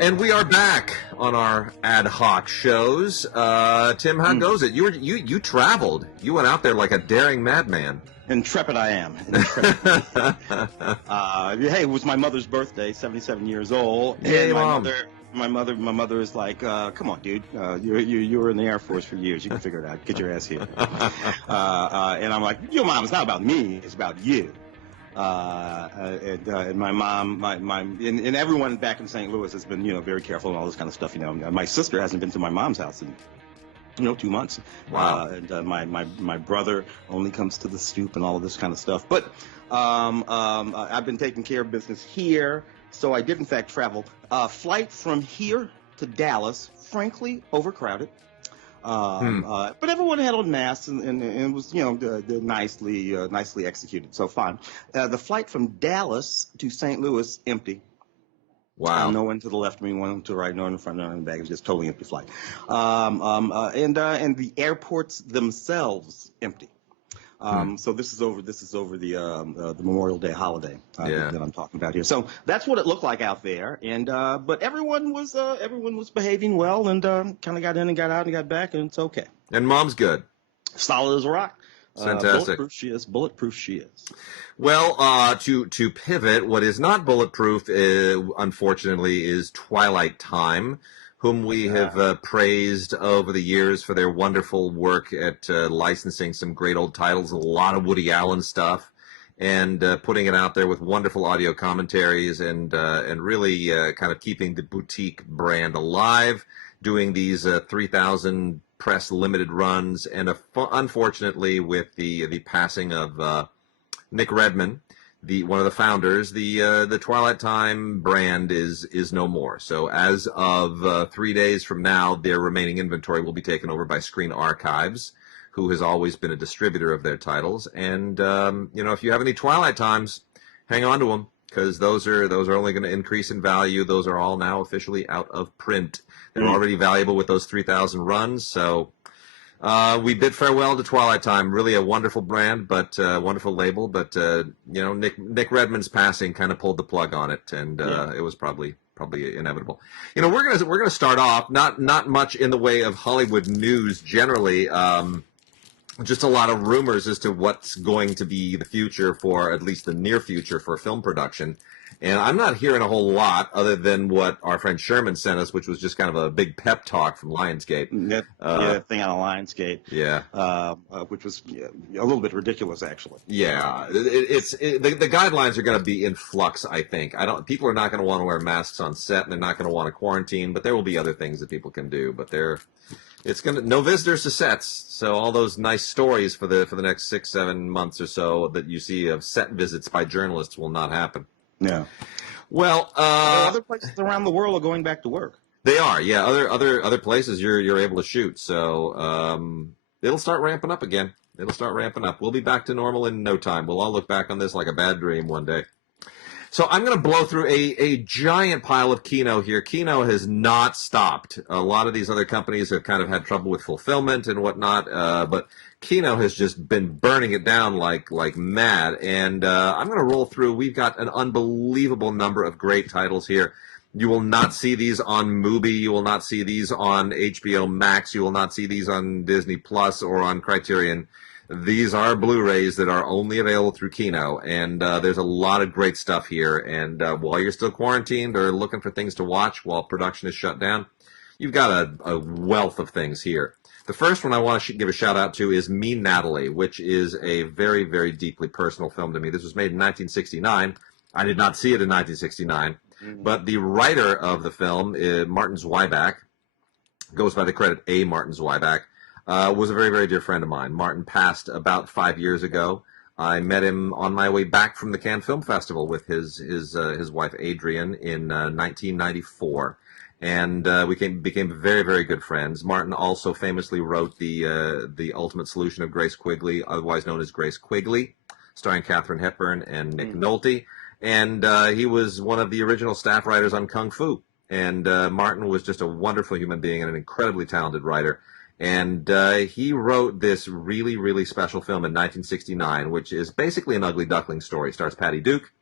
And we are back on our ad hoc shows. Tim, how goes it? You traveled. You went out there like a daring madman. Intrepid I am. Intrepid. Hey, it was my mother's birthday, 77 years old. Hey, and my mother is like, come on, dude. You were in the Air Force for years. You can figure it out. Get your ass here. And I'm like, your mom, it's not about me. It's about you. And my mom, and everyone back in St. Louis has been, very careful and all this kind of stuff. My sister hasn't been to my mom's house in 2 months. Wow. And my brother only comes to the stoop and all of this kind of stuff. But I've been taking care of business here, so I did in fact travel. Flight from here to Dallas, frankly, overcrowded. But everyone had on masks and it was, nicely executed. So fine. The flight from Dallas to St. Louis, empty. Wow. No one to the left of me, one to the right, no one in front, no one in the back. It was just totally empty flight. And the airports themselves empty. So this is over the Memorial Day holiday that I'm talking about here. So that's what it looked like out there. And but everyone was behaving well and kind of got in and got out and got back, and it's okay. And mom's good. Solid as a rock. Fantastic. Bulletproof she is. Well, to pivot, what is not bulletproof, unfortunately, is Twilight Time, whom we have praised over the years for their wonderful work at licensing some great old titles, a lot of Woody Allen stuff, and putting it out there with wonderful audio commentaries and really kind of keeping the boutique brand alive, doing these 3,000 press limited runs, and unfortunately with the passing of Nick Redman, one of the founders, the Twilight Time brand is no more. So as of 3 days from now, their remaining inventory will be taken over by Screen Archives, who has always been a distributor of their titles. And if you have any Twilight Times, hang on to them, because those are only going to increase in value. Those are all now officially out of print. They're already valuable with those 3,000 runs. So we bid farewell to Twilight Time. Really a wonderful brand, but wonderful label. But Nick Redman's passing kind of pulled the plug on it, and it was probably inevitable. We're gonna start off not much in the way of Hollywood news generally. Just a lot of rumors as to what's going to be the future, for at least the near future, for film production. And I'm not hearing a whole lot other than what our friend Sherman sent us, which was just kind of a big pep talk from Lionsgate. That thing on Lionsgate. Yeah. Which was a little bit ridiculous, actually. Yeah. The guidelines are going to be in flux, I think. People are not going to want to wear masks on set, and they're not going to want to quarantine, but there will be other things that people can do. But no visitors to sets. So all those nice stories for the next 6-7 months or so that you see of set visits by journalists will not happen. Yeah. Well, other places around the world are going back to work. They are, yeah. Other places you're able to shoot. So it'll start ramping up again. We'll be back to normal in no time. We'll all look back on this like a bad dream one day. So I'm going to blow through a giant pile of Kino here. Kino has not stopped. A lot of these other companies have kind of had trouble with fulfillment and whatnot, but Kino has just been burning it down like mad. And I'm going to roll through. We've got an unbelievable number of great titles here. You will not see these on Mubi. You will not see these on HBO Max. You will not see these on Disney Plus or on Criterion. These are Blu-rays that are only available through Kino, and there's a lot of great stuff here. And while you're still quarantined or looking for things to watch while production is shut down, you've got a wealth of things here. The first one I want to give a shout-out to is Me, Natalie, which is a very, very deeply personal film to me. This was made in 1969. I did not see it in 1969, but the writer of the film, Martin Zweiback, goes by the credit A. Martin Zweiback, was a very, very dear friend of mine. Martin passed about 5 years ago. I met him on my way back from the Cannes Film Festival with his wife Adrienne in 1994, and we became very, very good friends. Martin also famously wrote the Ultimate Solution of Grace Quigley, otherwise known as Grace Quigley, starring Katharine Hepburn and Nick Nolte, and he was one of the original staff writers on Kung Fu. And Martin was just a wonderful human being and an incredibly talented writer. And he wrote this really, really special film in 1969, which is basically an Ugly Duckling story. It stars Patty Duke,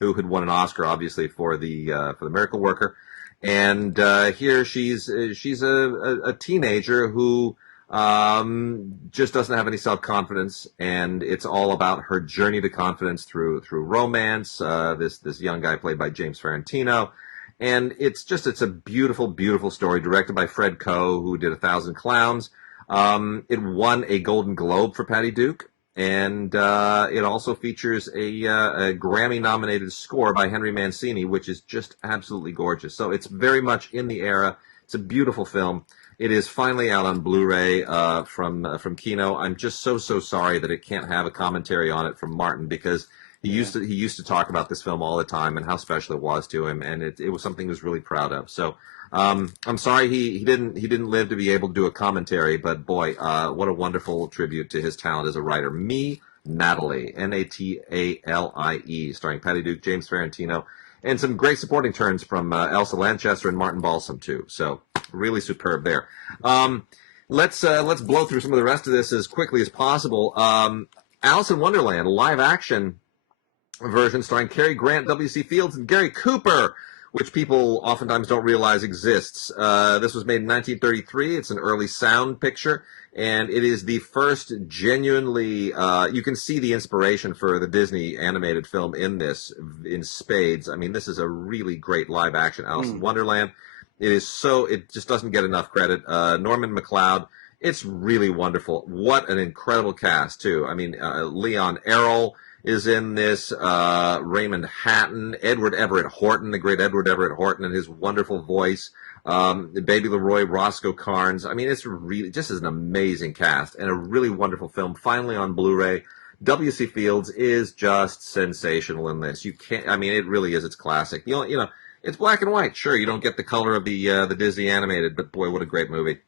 who had won an Oscar, obviously, for the Miracle Worker. And here she's a teenager who just doesn't have any self-confidence, and it's all about her journey to confidence through romance. This young guy played by James Farentino, and it's a beautiful, beautiful story directed by Fred Coe, who did 1,000 Clowns. It won a Golden Globe for Patty Duke, and it also features a Grammy-nominated score by Henry Mancini, which is just absolutely gorgeous. So it's very much in the era. It's a beautiful film. It is finally out on Blu-ray from Kino. I'm just so sorry that it can't have a commentary on it from Martin, because he used to talk about this film all the time and how special it was to him, and it was something he was really proud of. So I'm sorry he didn't live to be able to do a commentary, but boy, what a wonderful tribute to his talent as a writer. Me, Natalie, Natalie, starring Patty Duke, James Farentino, and some great supporting turns from Elsa Lanchester and Martin Balsam too. So really superb there. Let's blow through some of the rest of this as quickly as possible. Alice in Wonderland, live action version starring Cary Grant, W.C. Fields, and Gary Cooper, which people oftentimes don't realize exists. This was made in 1933. It's an early sound picture, and it is the first genuinely, you can see the inspiration for the Disney animated film in this in spades. I mean, this is a really great live action Alice in Wonderland. It just doesn't get enough credit. Norman MacLeod, it's really wonderful. What an incredible cast, too. I mean, Leon Errol is in this, Raymond Hatton, Edward Everett Horton, the great Edward Everett Horton, and his wonderful voice, Baby Leroy, Roscoe Carnes. I mean, it's really just an amazing cast and a really wonderful film. Finally on Blu-ray. W.C. Fields is just sensational in this. You can't. I mean, it really is. It's classic. You know, it's black and white. Sure, you don't get the color of the Disney animated, but boy, what a great movie.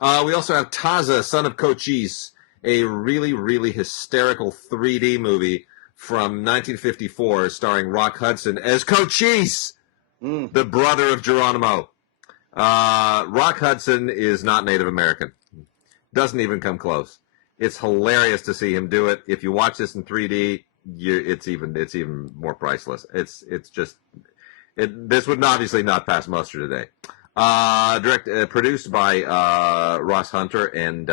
We also have Taza, Son of Cochise, a really, really hysterical 3D movie from 1954 starring Rock Hudson as Cochise, the brother of Geronimo. Rock Hudson is not Native American. Doesn't even come close. It's hilarious to see him do it. If you watch this in 3D, it's even more priceless. This would obviously not pass muster today. Produced by Ross Hunter and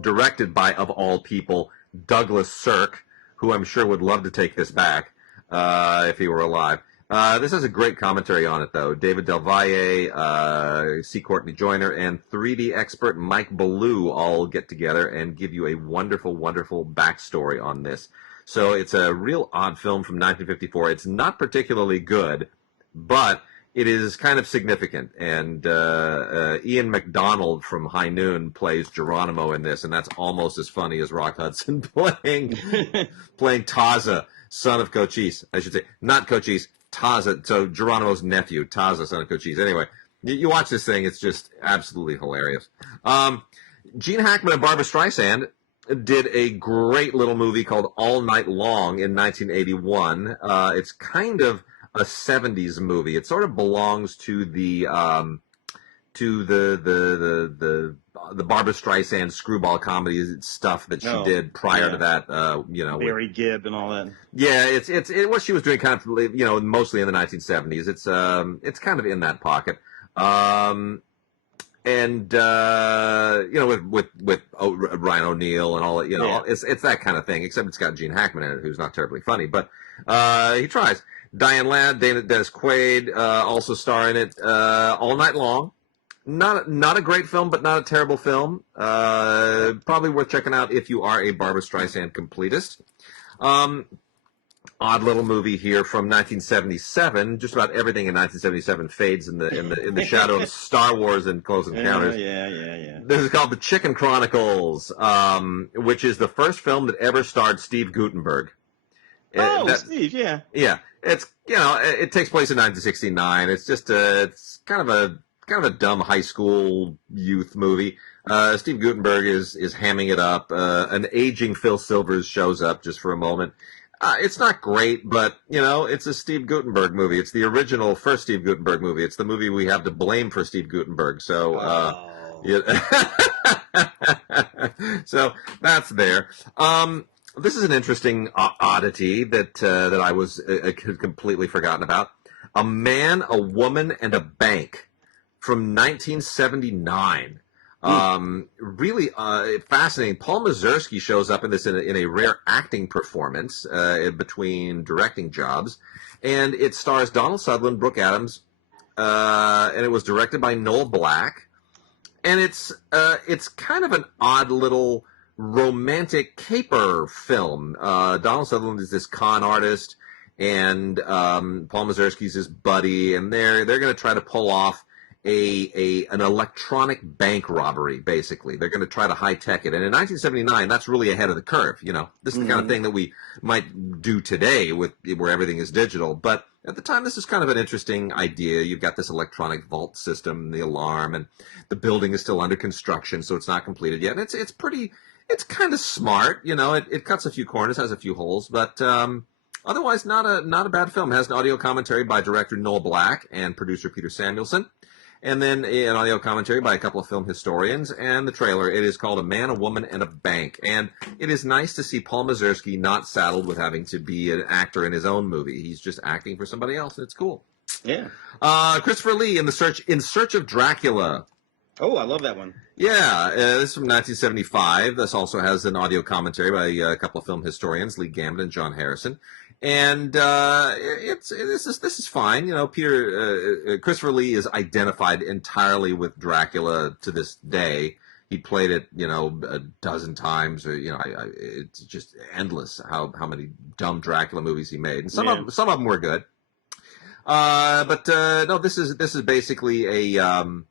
directed by, of all people, Douglas Sirk, who I'm sure would love to take this back if he were alive. This has a great commentary on it, though. David Del Valle, C. Courtney Joyner, and 3D expert Mike Ballou all get together and give you a wonderful, wonderful backstory on this. So it's a real odd film from 1954. It's not particularly good, but it is kind of significant, and Ian MacDonald from High Noon plays Geronimo in this, and that's almost as funny as Rock Hudson playing Taza, son of Cochise. I should say, not Cochise, Taza, so Geronimo's nephew, Taza, son of Cochise. Anyway, you watch this thing, it's just absolutely hilarious. Gene Hackman and Barbra Streisand did a great little movie called All Night Long in 1981. It's kind of a 70s movie. It sort of belongs to the Barbra Streisand screwball comedy stuff that she did prior to that. Barry Gibb and all that. Yeah, it's what she was doing kind of mostly in the 1970s. It's kind of in that pocket. And with Ryan O'Neal and all that, it's that kind of thing. Except it's got Gene Hackman in it, who's not terribly funny, but he tries. Diane Ladd, Dennis Quaid also star in it. All Night Long, not a great film, but not a terrible film. Probably worth checking out if you are a Barbra Streisand completist. Odd little movie here from 1977. Just about everything in 1977 fades in the shadow of Star Wars and Close Encounters. Yeah. This is called The Chicken Chronicles, which is the first film that ever starred Steve Guttenberg. Steve, yeah. Yeah, it's it takes place in 1969. It's just it's kind of a dumb high school youth movie. Steve Guttenberg is hamming it up. An aging Phil Silvers shows up just for a moment. It's not great, but it's a Steve Guttenberg movie. It's the original first Steve Guttenberg movie. It's the movie we have to blame for Steve Guttenberg. So, so that's there. This is an interesting oddity that I was completely forgotten about. A Man, a Woman, and a Bank from 1979. Really fascinating. Paul Mazursky shows up in this in a rare acting performance between directing jobs, and it stars Donald Sutherland, Brooke Adams, and it was directed by Noel Black, and it's kind of an odd little romantic caper film. Donald Sutherland is this con artist, and Paul Mazursky's his buddy, and they're going to try to pull off an electronic bank robbery. Basically, they're going to try to high tech it. And in 1979, that's really ahead of the curve. You know, this is the kind of thing that we might do today with where everything is digital. But at the time, this is kind of an interesting idea. You've got this electronic vault system, the alarm, and the building is still under construction, so it's not completed yet. And it's pretty. It's kind of smart. You know, it cuts a few corners, has a few holes, but. Otherwise, not a bad film. It has an audio commentary by director Noel Black and producer Peter Samuelson, and then an audio commentary by a couple of film historians. And the trailer, it is called A Man, a Woman, and a Bank. And it is nice to see Paul Mazursky not saddled with having to be an actor in his own movie. He's just acting for somebody else, and it's cool. Yeah. Christopher Lee in Search of Dracula. Oh, I love that one. Yeah, this is from 1975. This also has an audio commentary by a couple of film historians, Lee Gambit and John Harrison. And this is fine. You know, Christopher Lee is identified entirely with Dracula to this day. He played it, you know, a dozen times, or you know, it's just endless how many dumb Dracula movies he made, and some of them were good. But no, this is basically an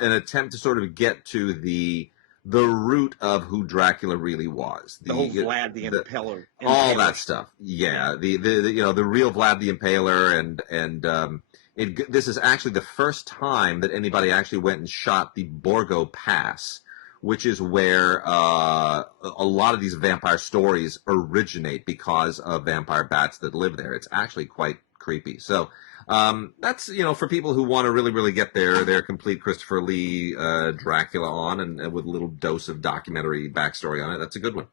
attempt to sort of get to the root of who Dracula really was. The whole Vlad the Impaler. All that stuff. Yeah. The real Vlad the Impaler, and this is actually the first time that anybody actually went and shot the Borgo Pass, which is where a lot of these vampire stories originate because of vampire bats that live there. It's actually quite creepy. So that's, you know, for people who want to really, really get their complete Christopher Lee Dracula on, and with a little dose of documentary backstory on it. That's a good one.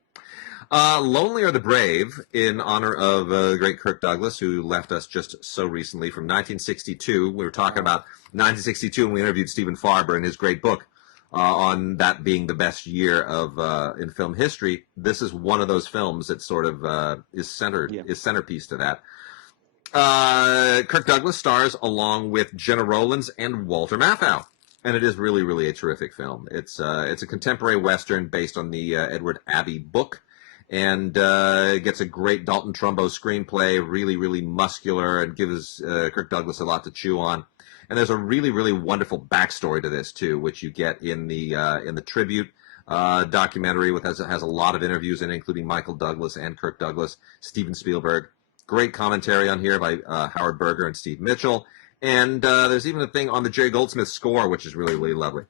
Lonely Are the Brave, in honor of the great Kirk Douglas, who left us just so recently, from 1962. We were talking about 1962, and we interviewed Stephen Farber in his great book on that being the best year of in film history. This is one of those films that sort of is centerpiece to that. Kirk Douglas stars along with Jenna Rollins and Walter Matthau, and it is really, really a terrific film. It's a contemporary Western based on the Edward Abbey book, and it gets a great Dalton Trumbo screenplay, really, really muscular, and gives Kirk Douglas a lot to chew on. And there's a really, really wonderful backstory to this too, which you get in the tribute documentary, which has a lot of interviews in it, including Michael Douglas and Kirk Douglas, Steven Spielberg. Great commentary on here by Howard Berger and Steve Mitchell. And there's even a thing on the Jerry Goldsmith score, which is really, really lovely.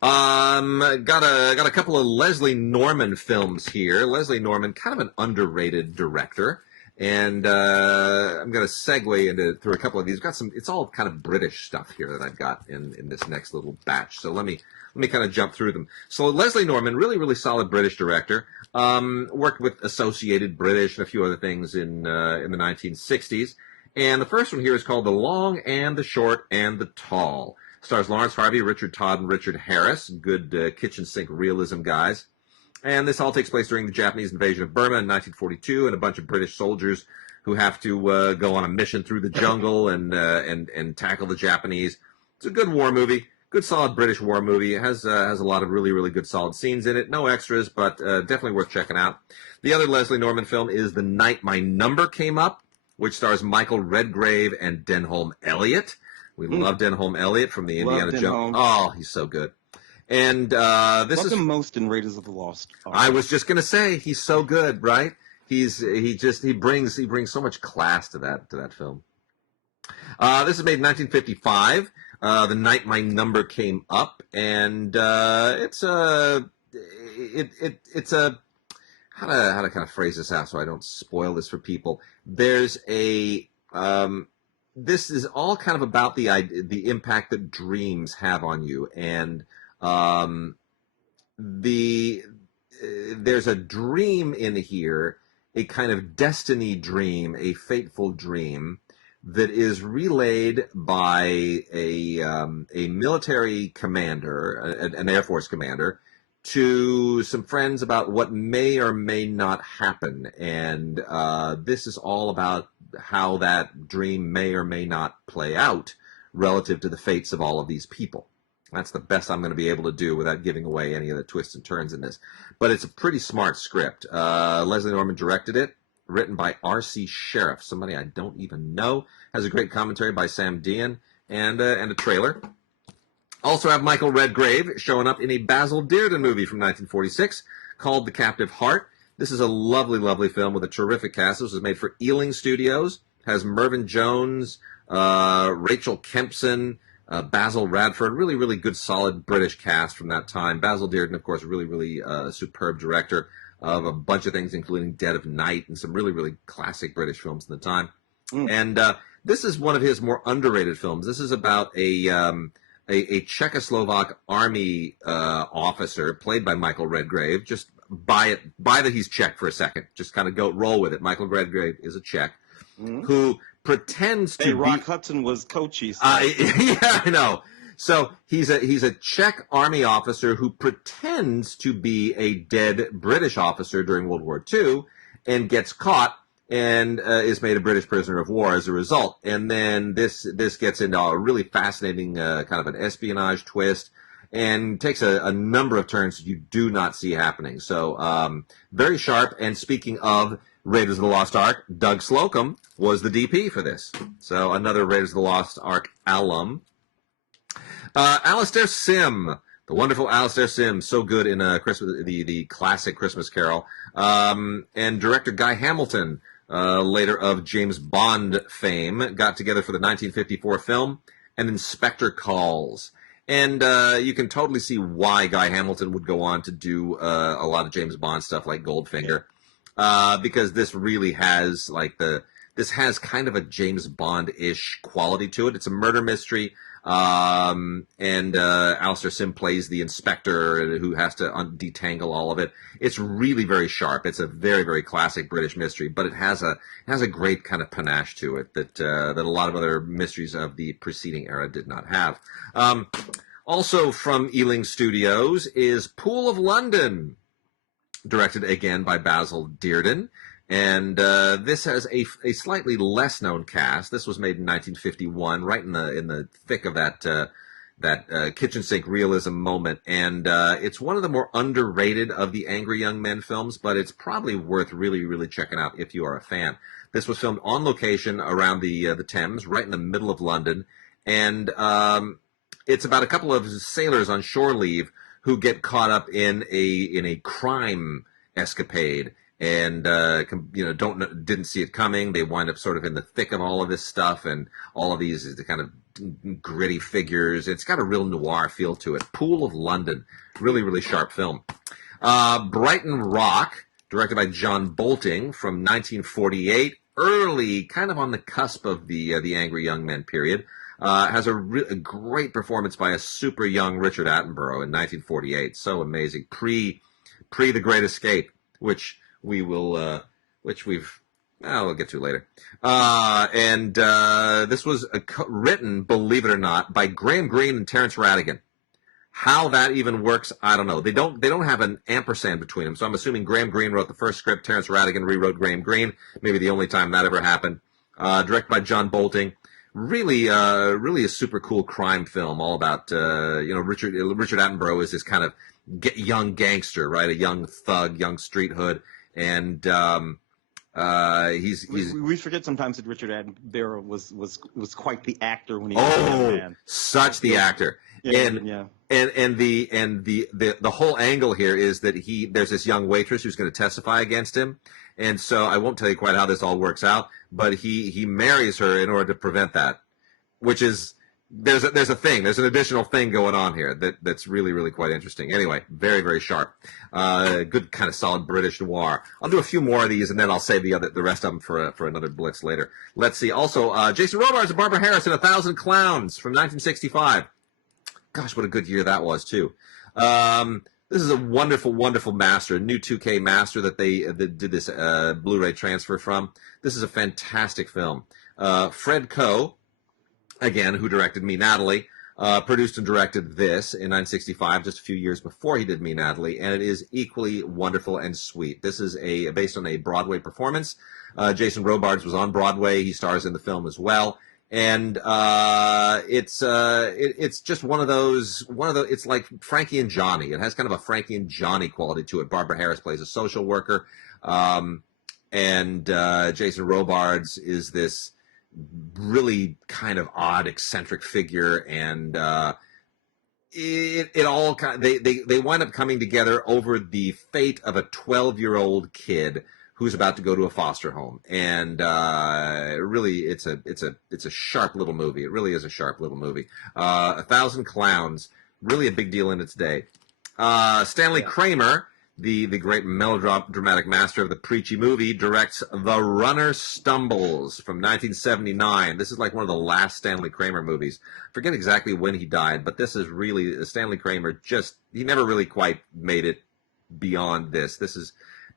Got a couple of Leslie Norman films here. Leslie Norman, kind of an underrated director. And I'm going to segue through a couple of these. It's all kind of British stuff here that I've got in this next little batch. So let me kind of jump through them. So Leslie Norman, really, really solid British director. Worked with Associated British and a few other things in the 1960s. And the first one here is called The Long and the Short and the Tall. Stars Lawrence Harvey, Richard Todd, and Richard Harris. Good kitchen sink realism guys. And this all takes place during the Japanese invasion of Burma in 1942, and a bunch of British soldiers who have to go on a mission through the jungle and tackle the Japanese. It's a good war movie. Good, solid British war movie. It has a lot of really, really good, solid scenes in it. No extras, but definitely worth checking out. The other Leslie Norman film is The Night My Number Came Up, which stars Michael Redgrave and Denholm Elliott. We love Denholm Elliott from the Indiana Jones. Oh, he's so good. And this is the most in Raiders of the Lost Ark. I was just gonna say, he's so good, right? He brings so much class to that film. This is made in 1955. The Night My Number Came Up, and it's a how to kind of phrase this out so I don't spoil this for people. There's a this is all kind of about the impact that dreams have on you, and there's a dream in here, a kind of destiny dream, a fateful dream that is relayed by a military commander, an Air Force commander, to some friends about what may or may not happen. And this is all about how that dream may or may not play out relative to the fates of all of these people. That's the best I'm going to be able to do without giving away any of the twists and turns in this. But it's a pretty smart script. Leslie Norman directed it, written by R.C. Sheriff, somebody I don't even know. Has a great commentary by Sam Dean and a trailer. Also have Michael Redgrave showing up in a Basil Dearden movie from 1946 called The Captive Heart. This is a lovely, lovely film with a terrific cast. This was made for Ealing Studios. Has Mervyn Jones, Rachel Kempson, Basil Radford. Really, really good, solid British cast from that time. Basil Dearden, of course, really, really superb director of a bunch of things, including Dead of Night and some really, really classic British films in the time. And this is one of his more underrated films. This is about a Czechoslovak army officer played by Michael Redgrave. Just buy that he's Czech for a second. Just kind of roll with it. Michael Redgrave is a Czech who pretends to be... Rock Hudson was Coachy. So. Yeah, I know. So he's a Czech army officer who pretends to be a dead British officer during World War II and gets caught and is made a British prisoner of war as a result. And then this gets into a really fascinating kind of an espionage twist and takes a number of turns you do not see happening. So very sharp. And speaking of Raiders of the Lost Ark, Doug Slocum was the DP for this. So another Raiders of the Lost Ark alum. Alastair Sim, the wonderful Alastair Sim, so good in the classic Christmas Carol. And director Guy Hamilton, later of James Bond fame, got together for the 1954 film An Inspector Calls. And you can totally see why Guy Hamilton would go on to do a lot of James Bond stuff like Goldfinger. Because this really has this has kind of a James Bond-ish quality to it. It's a murder mystery, and Alastair Sim plays the inspector who has to detangle all of it. It's really very sharp. It's a very, very classic British mystery, but it has a great kind of panache to it that a lot of other mysteries of the preceding era did not have. Also from Ealing Studios is Pool of London, directed again by Basil Dearden. And this has a slightly less known cast. This was made in 1951, right in the thick of that kitchen sink realism moment. And it's one of the more underrated of the Angry Young Men films, but it's probably worth really, really checking out if you are a fan. This was filmed on location around the Thames, right in the middle of London. And it's about a couple of sailors on shore leave who get caught up in a crime escapade and didn't see it coming. They wind up sort of in the thick of all of this stuff, and all of these is the kind of gritty figures. It's got a real noir feel to it. Pool of London, really, really sharp film. Brighton Rock, directed by John Bolting from 1948, early, kind of on the cusp of the Angry Young Men period. Has a great performance by a super young Richard Attenborough in 1948. So amazing. Pre The Great Escape, which we'll get to later. This was written, believe it or not, by Graham Greene and Terrence Rattigan. How that even works, I don't know. They don't have an ampersand between them, so I'm assuming Graham Greene wrote the first script, Terrence Rattigan rewrote Graham Greene. Maybe the only time that ever happened. Directed by John Bolting. Really a super cool crime film, all about Richard Attenborough is this kind of young gangster, right? A young thug, young street hood, and we forget sometimes that Richard Attenborough was quite the actor when he was a young man. Such the actor. Yeah. And the whole angle here is that there's this young waitress who's going to testify against him. And so I won't tell you quite how this all works out, but he marries her in order to prevent that, which is there's a thing. There's an additional thing going on here that's really, really quite interesting. Anyway, very, very sharp. Good kind of solid British noir. I'll do a few more of these, and then I'll save the rest of them for another blitz later. Let's see. Also, Jason Robards and Barbara Harris in 1,000 Clowns from 1965. Gosh, what a good year that was, too. This is a wonderful, wonderful master, a new 2K master that they that did this Blu-ray transfer from. This is a fantastic film. Fred Coe, again, who directed Me, Natalie, produced and directed this in 1965, just a few years before he did Me, Natalie, and it is equally wonderful and sweet. This is based on a Broadway performance. Jason Robards was on Broadway. He stars in the film as well. And it's just one of those it's like Frankie and Johnny. It has kind of a Frankie and Johnny quality to it. Barbara Harris plays a social worker, and Jason Robards is this really kind of odd, eccentric figure, and it all kind of, they wind up coming together over the fate of a 12-year-old kid who's about to go to a foster home, and really, it's a sharp little movie. It really is a sharp little movie. 1,000 Clowns, really a big deal in its day. Stanley Kramer, the great melodramatic master of the preachy movie, directs The Runner Stumbles from 1979. This is like one of the last Stanley Kramer movies. I forget exactly when he died, but this is really Stanley Kramer. He never really quite made it beyond this. This is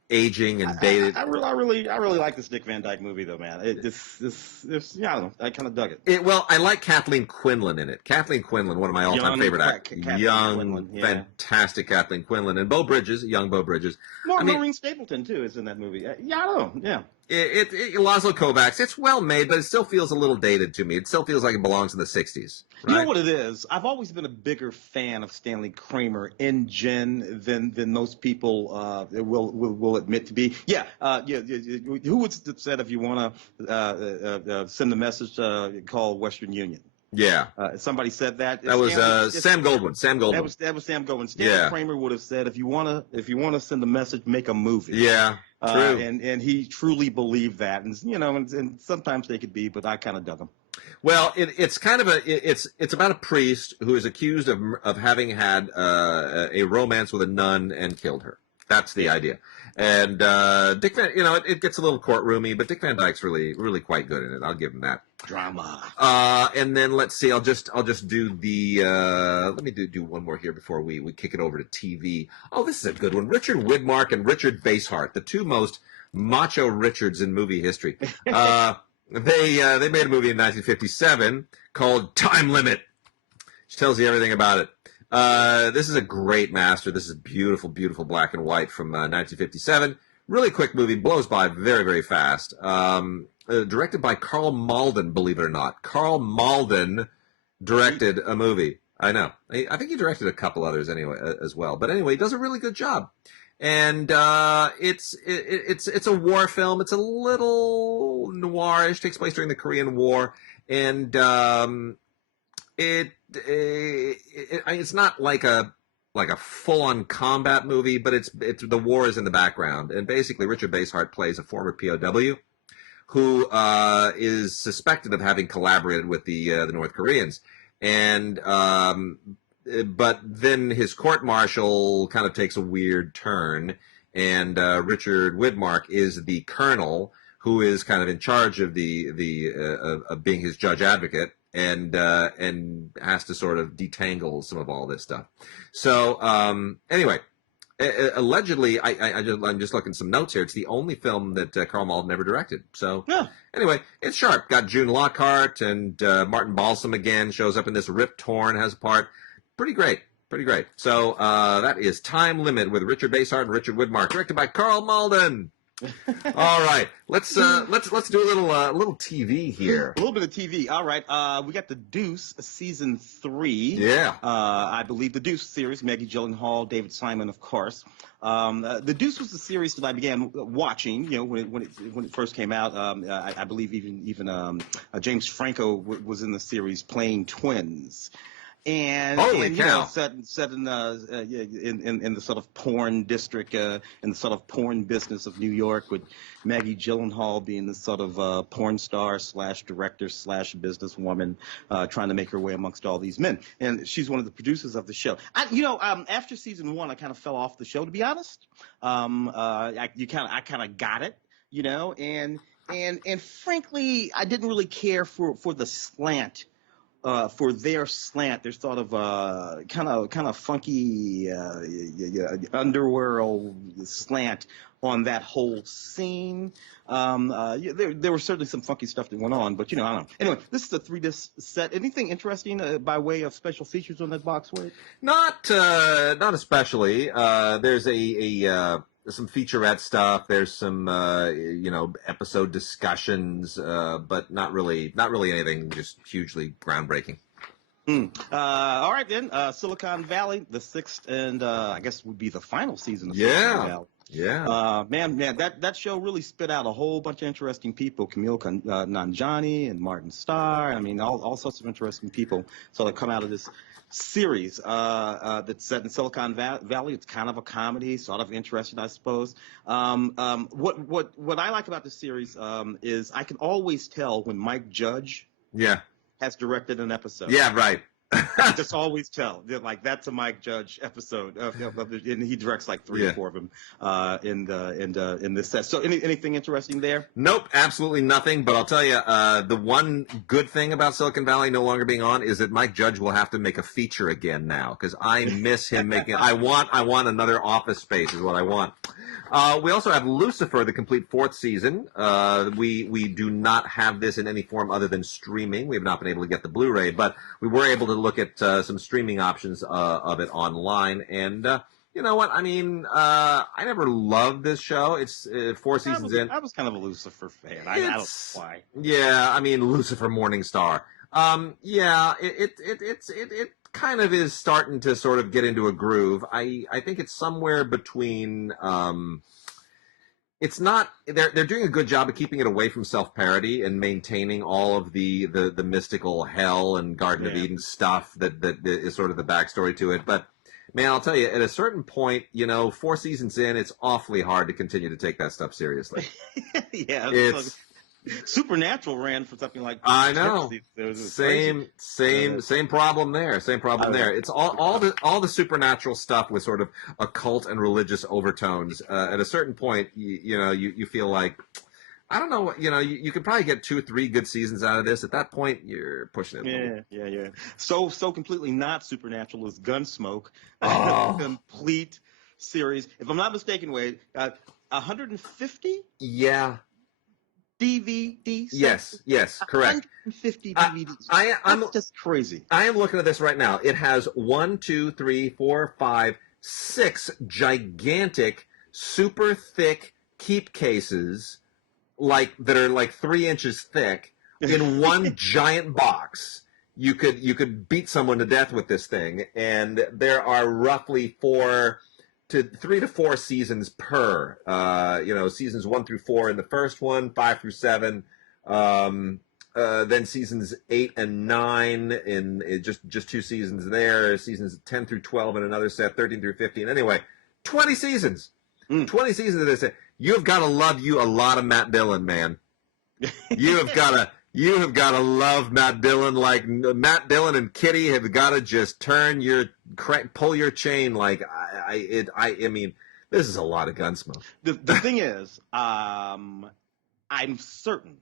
aging and dated. I really like this Dick Van Dyke movie though, man. I don't know. I kind of dug it. Well, I like Kathleen Quinlan in it. Kathleen Quinlan, one of my all-time favorite actors. Young, fantastic Kathleen Quinlan. And young Bo Bridges. Maureen Stapleton, too, is in that movie. I don't know, yeah. Laszlo Kovacs, it's well made, but it still feels a little dated to me. It still feels like it belongs in the 60s. Right? You know what it is? I've always been a bigger fan of Stanley Kramer in Gen than most people will admit to be. Who would have said if you want to send a message, call Western Union? Yeah. Somebody said that. That was Sam Goldwyn. That was Sam Goldwyn. Stanley Kramer would have said, if you want to send a message, make a movie. Yeah. True. And he truly believed that, and sometimes they could be, but I kind of dug him. Well, it's kind of it's about a priest who is accused of having had a romance with a nun and killed her. That's the idea. And Dick Van, it gets a little courtroomy, but Dick Van Dyke's really quite good in it. I'll give him that. Drama. And then let's see. I'll just do the. Let me do one more here before we kick it over to TV. Oh, this is a good one. Richard Widmark and Richard Basehart, the two most macho Richards in movie history. They made a movie in 1957 called Time Limit, which tells you everything about it. This is a great master. This is beautiful, beautiful black and white from 1957. Really quick movie, blows by very, very fast. Directed by Carl Malden, believe it or not. Carl Malden directed a movie. I know. I think he directed a couple others anyway as well. But anyway, he does a really good job. And it's a war film. It's a little noirish. Takes place during the Korean War, and it's not like a full-on combat movie, but it's the war is in the background. And basically, Richard Basehart plays a former POW who is suspected of having collaborated with the North Koreans, and but then his court-martial kind of takes a weird turn, and Richard Widmark is the colonel who is kind of in charge of of being his judge advocate, and has to sort of detangle some of all this stuff. So anyway, allegedly, I'm just looking at some notes here. It's the only film that Carl Malden ever directed. So anyway, it's sharp. Got June Lockhart and Martin Balsam again shows up in this. Rip Torn has a part. Pretty great. So that is Time Limit with Richard Basehart and Richard Widmark, directed by Carl Malden. All right, let's do a little TV here. A little bit of TV. All right, we got the Deuce season 3. Yeah. I believe the Deuce series. Maggie Gyllenhaal, David Simon, of course. The Deuce was the series that I began watching. When it first came out. I believe even James Franco was in the series playing twins. And set in the sort of porn district, in the sort of porn business of New York, with Maggie Gyllenhaal being the sort of porn star / director / businesswoman, trying to make her way amongst all these men. And she's one of the producers of the show. After season 1, I kind of fell off the show, to be honest. I kind of got it, and frankly, I didn't really care for the slant for their slant, their sort of kind of funky underworld slant on that whole scene. There was certainly some funky stuff that went on, but I don't know. Anyway, this is a 3-disc set. Anything interesting by way of special features on that box, Wade? Not especially. There's some featurette stuff. There's some episode discussions, but not really anything just hugely groundbreaking. All right then, Silicon Valley, the 6th and I guess would be the final season of Silicon Valley. Yeah. Man, that show really spit out a whole bunch of interesting people. Camille Nanjiani and Martin Starr. I mean, all sorts of interesting people sort of come out of this series that's set in Silicon Valley. It's kind of a comedy, sort of interesting, I suppose. What I like about this series is I can always tell when Mike Judge has directed an episode. Yeah, right. I just always tell. Like, that's a Mike Judge episode, and he directs like 3 or 4 of them in this set. So anything interesting there? Nope, absolutely nothing. But I'll tell you, the one good thing about Silicon Valley no longer being on is that Mike Judge will have to make a feature again now, because I miss him making. I want another Office Space is what I want. We also have Lucifer, the complete 4th season. We do not have this in any form other than streaming. We have not been able to get the Blu-ray, but we were able to look at some streaming options of it online. And you know what? I mean, I never loved this show. It's 4 seasons in. I was kind of a Lucifer fan. I don't know why. Yeah, I mean, Lucifer Morningstar. It kind of is starting to sort of get into a groove. I think it's somewhere between. It's not. They're doing a good job of keeping it away from self-parody and maintaining all of the mystical hell and Garden of Eden stuff that is sort of the backstory to it. But man, I'll tell you, at a certain point, 4 seasons in, it's awfully hard to continue to take that stuff seriously. Yeah, it's. Supernatural ran for something like. I know. Same problem there. Same problem there. It's all the supernatural stuff with sort of occult and religious overtones. At a certain point, you feel like, I don't know. You could probably get 2 or 3 good seasons out of this. At that point, you're pushing it. Yeah. So completely not supernatural is Gunsmoke. Complete series. If I'm not mistaken, Wade, 150. Yeah. DVDs? Yes, correct. 150 DVDs. That's just crazy. I am looking at this right now. It has 1, 2, 3, 4, 5, 6 gigantic, super thick keep cases, that are like 3 inches thick, in one giant box. You could beat someone to death with this thing, and there are roughly 3 to 4 seasons per, seasons 1 through 4 in the first one, 5 through 7, then seasons 8 and 9 in just 2 seasons there, seasons 10 through 12 in another set, 13 through 15. Anyway, 20 seasons. 20 seasons of this. You've got to love a lot of Matt Dillon, man. You have got to love Matt Dillon. Like, Matt Dillon and Kitty have got to just pull your chain. Like, I mean, this is a lot of Gunsmoke. The thing is, I'm certain,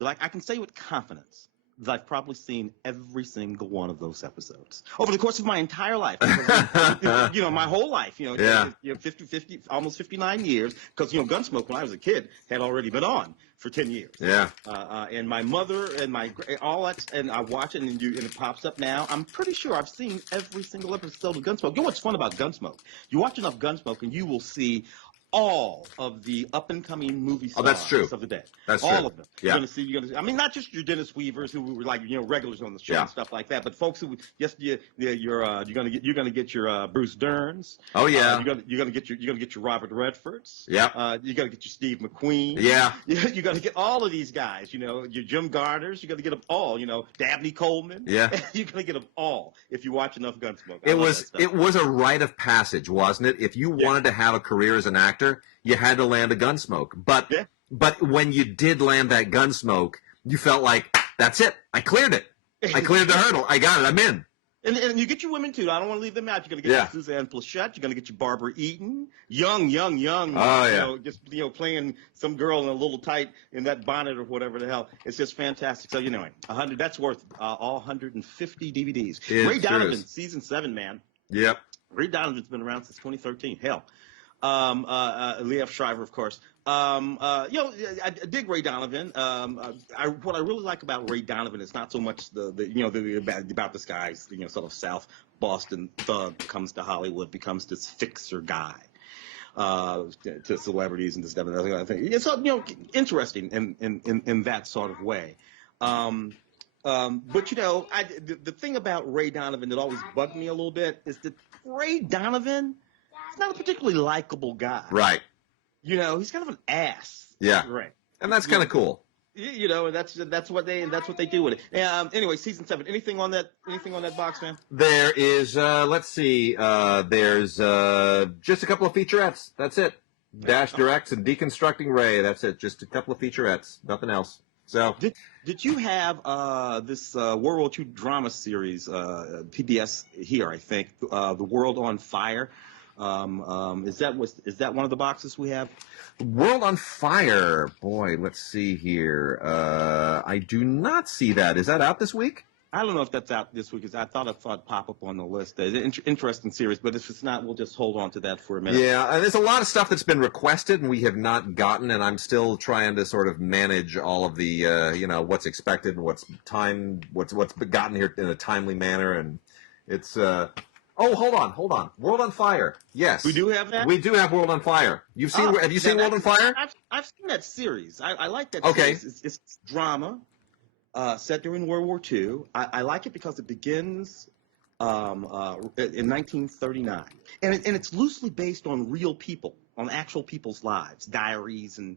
like, I can say with confidence that I've probably seen every single one of those episodes over the course of my entire life. My whole life, 50, almost 59 years, because, Gunsmoke, when I was a kid, had already been on for 10 years. Yeah. And my mother and all that, and I watch it and it pops up now. I'm pretty sure I've seen every single episode of Gunsmoke. You know what's fun about Gunsmoke? You watch enough Gunsmoke and you will see all of the up-and-coming movie stars of the day. That's all true. of them. Yeah. You're gonna see, I mean, not just your Dennis Weavers who were like, regulars on the show and stuff like that, but folks who you're gonna get your Bruce Derns. Oh yeah. You're gonna get your Robert Redfords. Yeah. You're gonna get your Steve McQueen. Yeah. You're gonna get all of these guys. Your Jim Gardners. You're gonna get them all. Dabney Coleman. Yeah. You're gonna get them all if you watch enough Gunsmoke. It was a rite of passage, wasn't it? If you wanted to have a career as an actor, you had to land a Gunsmoke. But when you did land that Gunsmoke, you felt like, that's it. I cleared it. I cleared the hurdle. I got it. I'm in. And you get your women too. I don't want to leave them out. You're gonna get your Suzanne Plachette. You're gonna get your Barbara Eaton, young. Oh you yeah. know, just playing some girl in a little tight in that bonnet or whatever the hell. It's just fantastic. So 100. That's worth all 150 DVDs. Ray Donovan, season 7, man. Yep. Ray Donovan's been around since 2013. Hell. Liev Schreiber, of course. I dig Ray Donovan. What I really like about Ray Donovan is not so much about this guy's sort of South Boston thug comes to Hollywood, becomes this fixer guy to celebrities and this stuff and that kind of thing. It's interesting in that sort of way. But the thing about Ray Donovan that always bugged me a little bit is that Ray Donovan is not a particularly likable guy. Right. He's kind of an ass. Yeah. Right. And that's kind of cool. And that's what they do with it. Anyway, season 7. Anything on that box, man? There is. Let's see. There's just a couple of featurettes. That's it. Dash Directs and Deconstructing Ray. That's it. Just a couple of featurettes. Nothing else. So did you have this World War II drama series PBS here? I think The World on Fire. Is that one of the boxes we have? World on Fire. Boy, let's see here. I do not see that. Is that out this week? I don't know if that's out this week. I thought it pop up on the list. It's an interesting series, but if it's not, we'll just hold on to that for a minute. Yeah, and there's a lot of stuff that's been requested and we have not gotten, and I'm still trying to sort of manage all of the, what's expected and what's gotten here in a timely manner, and it's. Oh, hold on. World on Fire. Yes, we do have that. We do have World on Fire. Have you seen World on Fire? I've seen that series. I like that. Okay. Series. It's drama. Set during World War II. I like it because it begins in 1939, and it's loosely based on real people, on actual people's lives, diaries and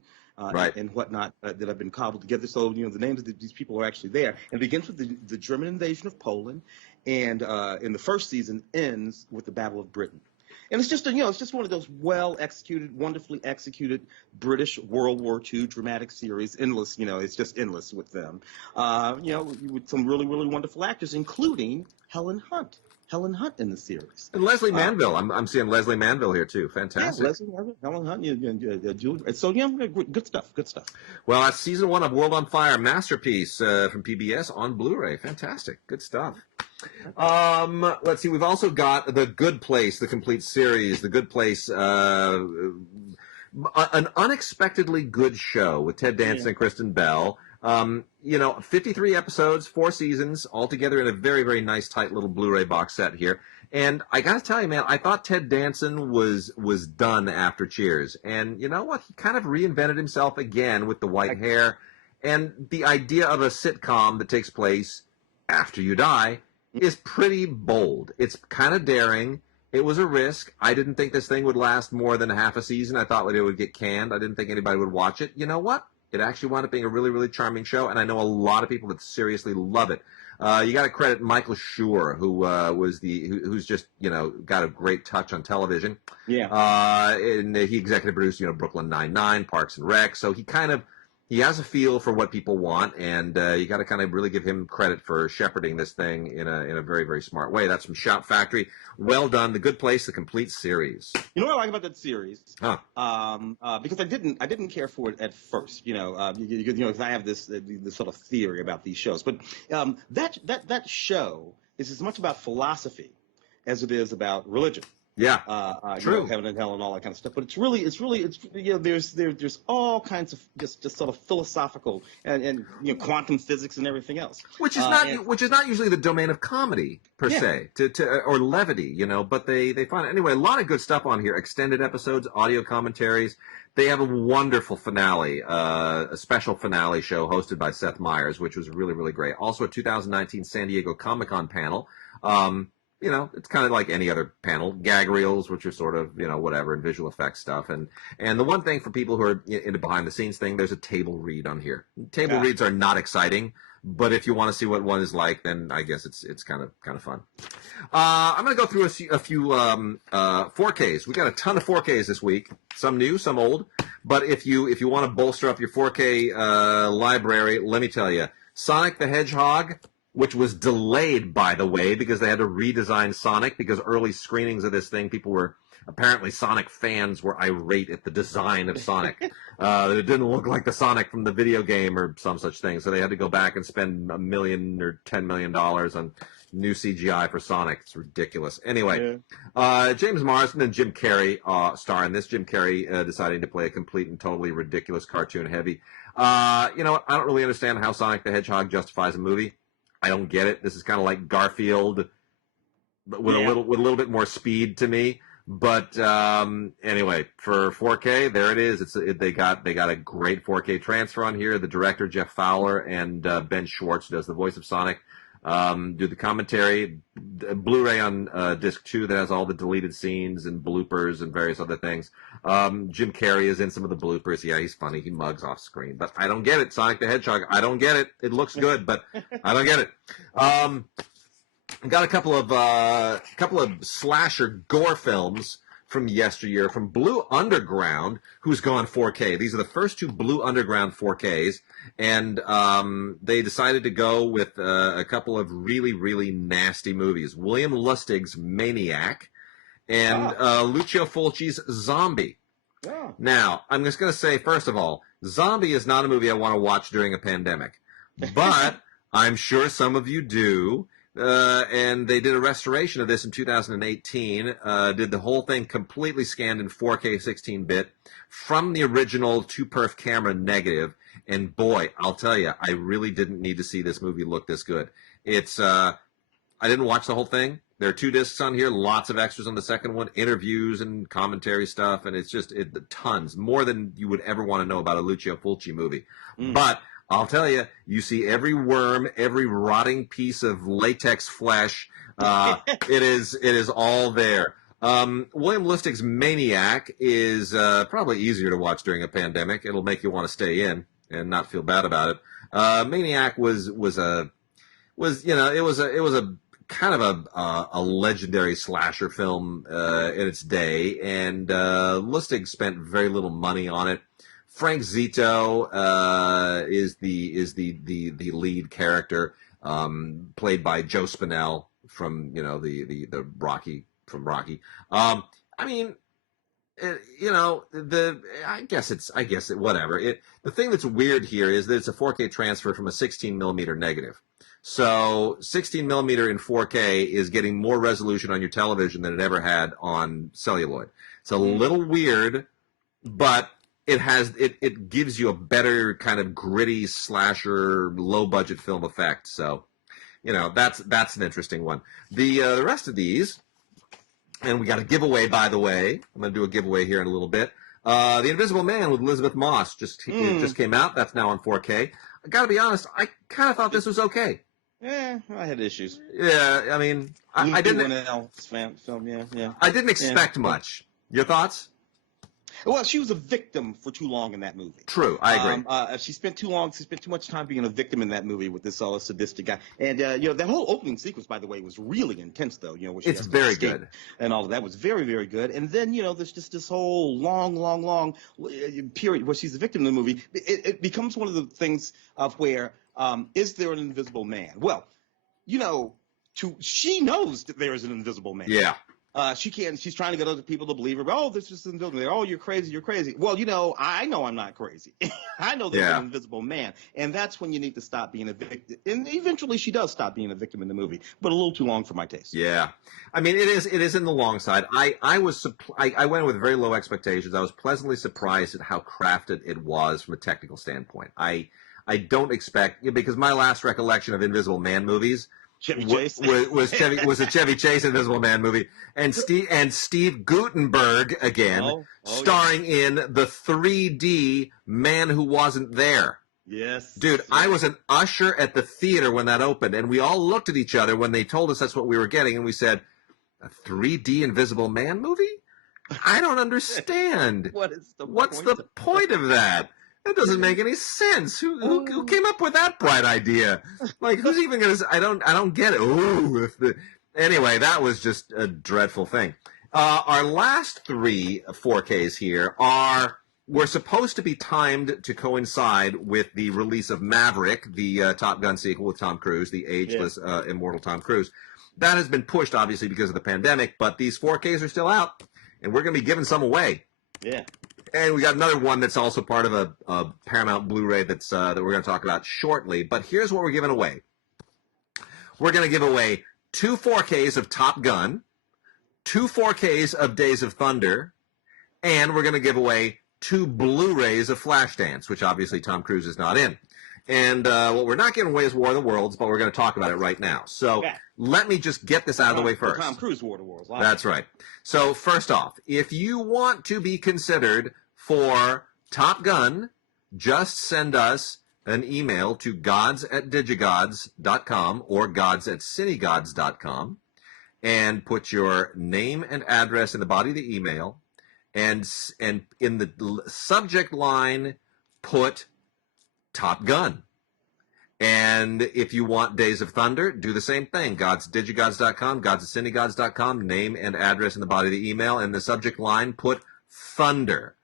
whatnot that have been cobbled together. So the names of these people are actually there. And it begins with the German invasion of Poland, and in the first season ends with the Battle of Britain. And it's just one of those well executed, wonderfully executed British World War II dramatic series. Endless, it's just endless with them. With some really, really wonderful actors, including Helen Hunt. Helen Hunt in the series. And Leslie Manville. I'm seeing Leslie Manville here too. Fantastic. Yeah, Leslie Manville, Helen Hunt, Julie. So good stuff. Good stuff. Well, that's season 1 of World on Fire, masterpiece from PBS on Blu-ray. Fantastic. Good stuff. Let's see. We've also got The Good Place, the complete series. The Good Place, an unexpectedly good show with Ted Danson and Kristen Bell. 53 episodes, 4 seasons, all together in a very, very nice, tight little Blu-ray box set here. And I got to tell you, man, I thought Ted Danson was done after Cheers. And you know what? He kind of reinvented himself again with the white hair. And the idea of a sitcom that takes place after you die is pretty bold. It's kind of daring. It was a risk. I didn't think this thing would last more than half a season. I thought it would get canned. I didn't think anybody would watch it. You know what? It actually wound up being a really, really charming show, and I know a lot of people that seriously love it. You got to credit Michael Schur, who's just got a great touch on television. Yeah. And he executive produced Brooklyn Nine-Nine, Parks and Rec, so he has a feel for what people want, and you got to kind of really give him credit for shepherding this thing in a very, very smart way. That's from Shout Factory. Well done. The Good Place, the complete series. You know what I like about that series? Huh. Because I didn't care for it at first. Because I have this sort of theory about these shows, but that show is as much about philosophy as it is about religion. Yeah, true. Heaven and hell and all that kind of stuff. But it's there's all kinds of just sort of philosophical and quantum physics and everything else. Which is not usually the domain of comedy per se, or levity, But they find it anyway. A lot of good stuff on here. Extended episodes, audio commentaries. They have a wonderful finale, a special finale show hosted by Seth Meyers, which was really, really great. Also a 2019 San Diego Comic-Con panel. It's kind of like any other panel. Gag reels, which are sort of, whatever, and visual effects stuff. And the one thing for people who are into behind-the-scenes thing, there's a table read on here. Table reads are not exciting, but if you want to see what one is like, then I guess it's kind of fun. I'm going to go through a few 4Ks. We got a ton of 4Ks this week. Some new, some old. But if you want to bolster up your 4K library, let me tell you, Sonic the Hedgehog, which was delayed, by the way, because they had to redesign Sonic, because early screenings of this thing, people were, apparently Sonic fans were irate at the design of Sonic. That it didn't look like the Sonic from the video game or some such thing, so they had to go back and spend $1 million or $10 million on new CGI for Sonic. It's ridiculous. Anyway, James Marsden and Jim Carrey star in this. Jim Carrey deciding to play a complete and totally ridiculous cartoon heavy. You know what? I don't really understand how Sonic the Hedgehog justifies a movie. I don't get it. This is kind of like Garfield, but with a little bit more speed to me. But anyway, for 4K, there it is. They got a great 4K transfer on here. The director Jeff Fowler and Ben Schwartz, who does the voice of Sonic, do the commentary. Blu-ray on disc 2 that has all the deleted scenes and bloopers and various other things. Jim Carrey is in some of the bloopers. Yeah, he's funny. He mugs off screen, but I don't get it. Sonic the Hedgehog, I don't get it. It looks good, but I don't get it. Got a couple of slasher gore films from yesteryear from Blue Underground, who's gone 4K. These are the first 2 Blue Underground 4Ks, and they decided to go with a couple of really, really nasty movies. William Lustig's Maniac and Lucio Fulci's Zombie. Yeah. Now, I'm just going to say, first of all, Zombie is not a movie I want to watch during a pandemic, but I'm sure some of you do. And they did a restoration of this in 2018, did the whole thing completely scanned in 4K 16-bit from the original 2-perf camera negative, and boy, I'll tell you, I really didn't need to see this movie look this good. It's, I didn't watch the whole thing. There are 2 discs on here, lots of extras on the second one, interviews and commentary stuff, and it's just tons, more than you would ever want to know about a Lucio Fulci movie. But I'll tell you, you see every worm, every rotting piece of latex flesh. It is all there. William Lustig's Maniac is probably easier to watch during a pandemic. It'll make you want to stay in and not feel bad about it. Maniac was a kind of a legendary slasher film in its day, and Lustig spent very little money on it. Frank Zito is the lead character, played by Joe Spinell from the Rocky from Rocky. I mean, I guess it whatever. The thing that's weird here is that it's a 4K transfer from a 16 millimeter negative. So 16 millimeter in 4K is getting more resolution on your television than it ever had on celluloid. It's a little weird, but it gives you a better kind of gritty slasher, low budget film effect. So, that's an interesting one. The rest of these, and we got a giveaway, by the way. I'm going to do a giveaway here in a little bit. The Invisible Man with Elizabeth Moss just came out. That's now on 4K. I got to be honest, I kind of thought this was okay. Yeah, I had issues. Yeah, I mean, I didn't. Film, yeah. I didn't expect much. Your thoughts? Well, she was a victim for too long in that movie. True, I agree. She spent too much time being a victim in that movie with this sadistic guy. And, that whole opening sequence, by the way, was really intense, though. Where she it's very good. And all of that was very, very good. And then, there's just this whole long period where she's a victim in the movie. It becomes one of the things of where, is there an invisible man? Well, she knows that there is an invisible man. Yeah. She's trying to get other people to believe her. Oh, this is invisible. Oh, you're crazy. Well, I know I'm not crazy. I know there's an invisible man. And that's when you need to stop being a victim. And eventually she does stop being a victim in the movie, but a little too long for my taste. Yeah. I mean, it is in the long side. I went with very low expectations. I was pleasantly surprised at how crafted it was from a technical standpoint. I don't expect, because my last recollection of Invisible Man movies Chevy Chase was a Chevy Chase Invisible Man movie, and Steve Guttenberg again, starring in the 3D Man Who Wasn't There. Yes, dude, I was an usher at the theater when that opened, and we all looked at each other when they told us that's what we were getting, and we said, "A 3D Invisible Man movie? I don't understand. What's the point of that?" That doesn't make any sense. Who came up with that bright idea? Like, who's even gonna? I don't get it. Anyway, that was just a dreadful thing. Our last 3 4Ks here are we're supposed to be timed to coincide with the release of Maverick, the Top Gun sequel with Tom Cruise, the ageless, immortal Tom Cruise. That has been pushed, obviously, because of the pandemic, but these 4Ks are still out, and we're going to be giving some away. Yeah. And we got another one that's also part of a Paramount Blu-ray that we're going to talk about shortly. But here's what we're giving away. We're going to give away 2 4Ks of Top Gun, 2 4Ks of Days of Thunder, and we're going to give away 2 Blu-rays of Flashdance, which obviously Tom Cruise is not in. And what we're not giving away is War of the Worlds, but we're going to talk about it right now. So let me just get this out of the way first. Tom Cruise War of the Worlds. That's right. So first off, if you want to be considered for Top Gun, just send us an email to gods@digigods.com or gods@cinegods.com and put your name and address in the body of the email, and in the subject line put Top Gun. And if you want Days of Thunder, do the same thing. Gods@digigods.com, gods@cinegods.com, name and address in the body of the email, and the subject line put Thunder.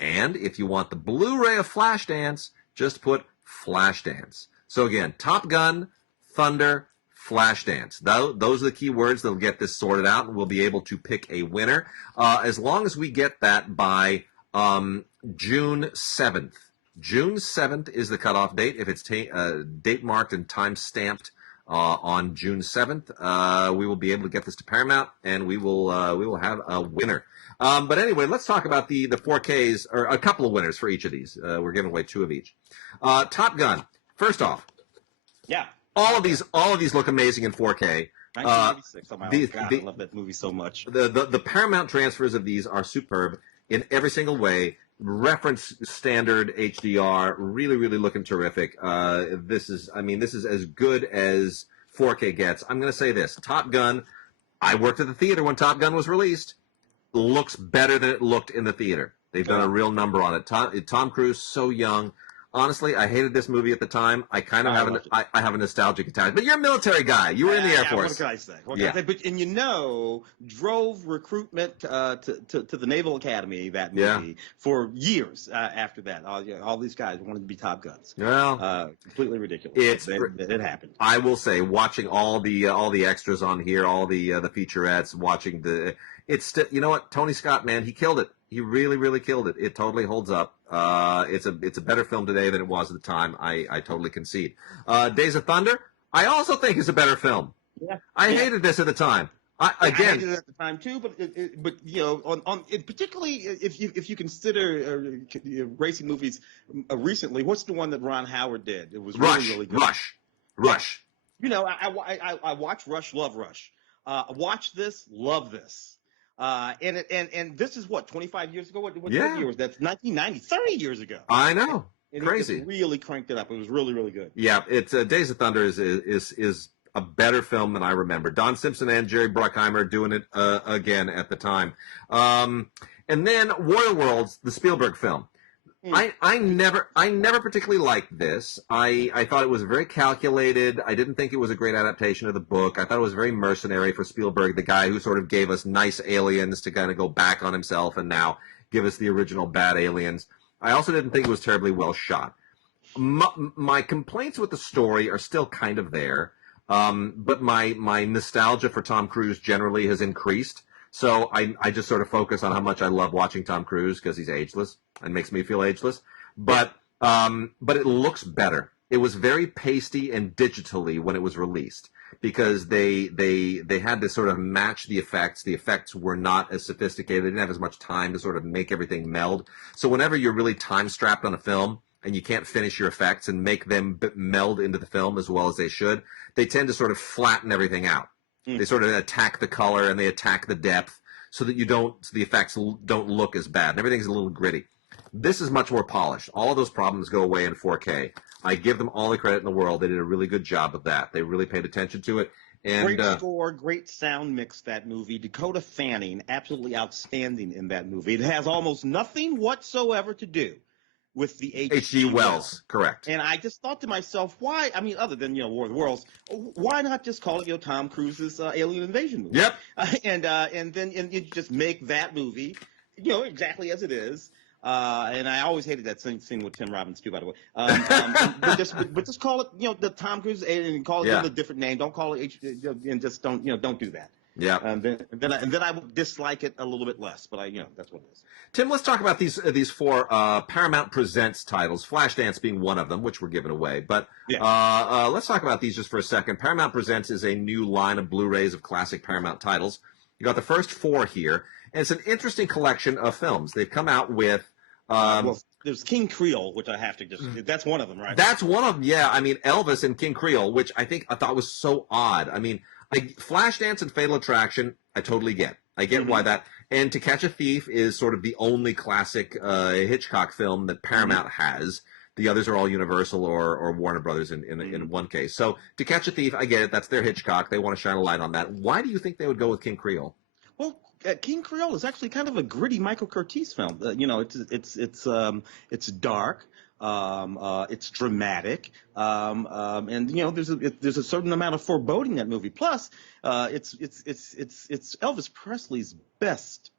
And if you want the Blu-ray of Flashdance, just put Flashdance. So again, Top Gun, Thunder, Flashdance. Those are the key words that'll get this sorted out, and we'll be able to pick a winner as long as we get that by June 7th. June 7th is the cutoff date. If it's date marked and time stamped on June 7th, we will be able to get this to Paramount, and we will have a winner. But anyway, let's talk about the 4Ks, or a couple of winners for each of these. We're giving away 2 of each. Top Gun. First off, all of these look amazing in 4K. 1986. Oh my God, I love that movie so much. The Paramount transfers of these are superb in every single way. Reference standard HDR, really, really looking terrific. This is as good as 4K gets. I'm going to say this: Top Gun. I worked at the theater when Top Gun was released. Looks better than it looked in the theater. They've done a real number on it. Tom Cruise, so young. Honestly, I hated this movie at the time. I kind of have a nostalgic attachment. But you're a military guy. You were in the Air Force. What can I say? But drove recruitment to the Naval Academy, that movie, for years after that. All these guys wanted to be Top Guns. Well, completely ridiculous. It happened. I will say, watching all the extras on here, all the featurettes, watching it's still, you know what, Tony Scott, man, he killed it. He really, really killed it. It totally holds up. It's a better film today than it was at the time. I totally concede. Days of Thunder, I also think is a better film. Yeah. I hated this at the time. I hated it at the time too, but particularly if you consider racing movies recently, what's the one that Ron Howard did? It was really good. Rush. You know, I watch Rush, love Rush. Watch this, love this. And this is what, 25 years ago? What year was that? That's 1990, 30 years ago. I know. And crazy. It really cranked it up. It was really, really good. Yeah, it's Days of Thunder is a better film than I remember. Don Simpson and Jerry Bruckheimer doing it again at the time. And then War of the Worlds, the Spielberg film. I never particularly liked this. I thought it was very calculated. I didn't think it was a great adaptation of the book. I thought it was very mercenary for Spielberg, the guy who sort of gave us nice aliens to kind of go back on himself and now give us the original bad aliens. I also didn't think it was terribly well shot. My complaints with the story are still kind of there, but my nostalgia for Tom Cruise generally has increased. So I just sort of focus on how much I love watching Tom Cruise because he's ageless and makes me feel ageless. But it looks better. It was very pasty and digitally when it was released because they had to sort of match the effects. The effects were not as sophisticated. They didn't have as much time to sort of make everything meld. So whenever you're really time strapped on a film and you can't finish your effects and make them meld into the film as well as they should, they tend to sort of flatten everything out. They sort of attack the color and they attack the depth so that the effects don't look as bad. And everything's a little gritty. This is much more polished. All of those problems go away in 4K. I give them all the credit in the world. They did a really good job of that. They really paid attention to it. And, great score, great sound mix, that movie. Dakota Fanning, absolutely outstanding in that movie. It has almost nothing whatsoever to do with the H.G. Wells, correct. And I just thought to myself, why? I mean, other than War of the Worlds, why not just call it Tom Cruise's Alien Invasion movie? Yep. And then you just make that movie, exactly as it is. And I always hated that scene with Tim Robbins too, by the way. But just call it, the Tom Cruise, and call it a different name. Don't call it and just don't do that. Yeah. Then I would dislike it a little bit less, but that's what it is. Tim, let's talk about these four Paramount Presents titles, Flashdance being one of them, which we're giving away. But let's talk about these just for a second. Paramount Presents is a new line of Blu-rays of classic Paramount titles. You got the first four here, and it's an interesting collection of films. They've come out with... well, there's King Creole, which I have to that's one of them, right? That's one of them, yeah. I mean, Elvis and King Creole, which I thought was so odd. I mean, Flashdance and Fatal Attraction, I totally get. I get why that. And To Catch a Thief is sort of the only classic Hitchcock film that Paramount has. The others are all Universal or Warner Brothers in one case. So To Catch a Thief, I get it. That's their Hitchcock. They want to shine a light on that. Why do you think they would go with King Creole? Well, King Creole is actually kind of a gritty Michael Curtiz film. It's dark. It's dramatic, and there's a certain amount of foreboding in that movie. Plus, it's Elvis Presley's best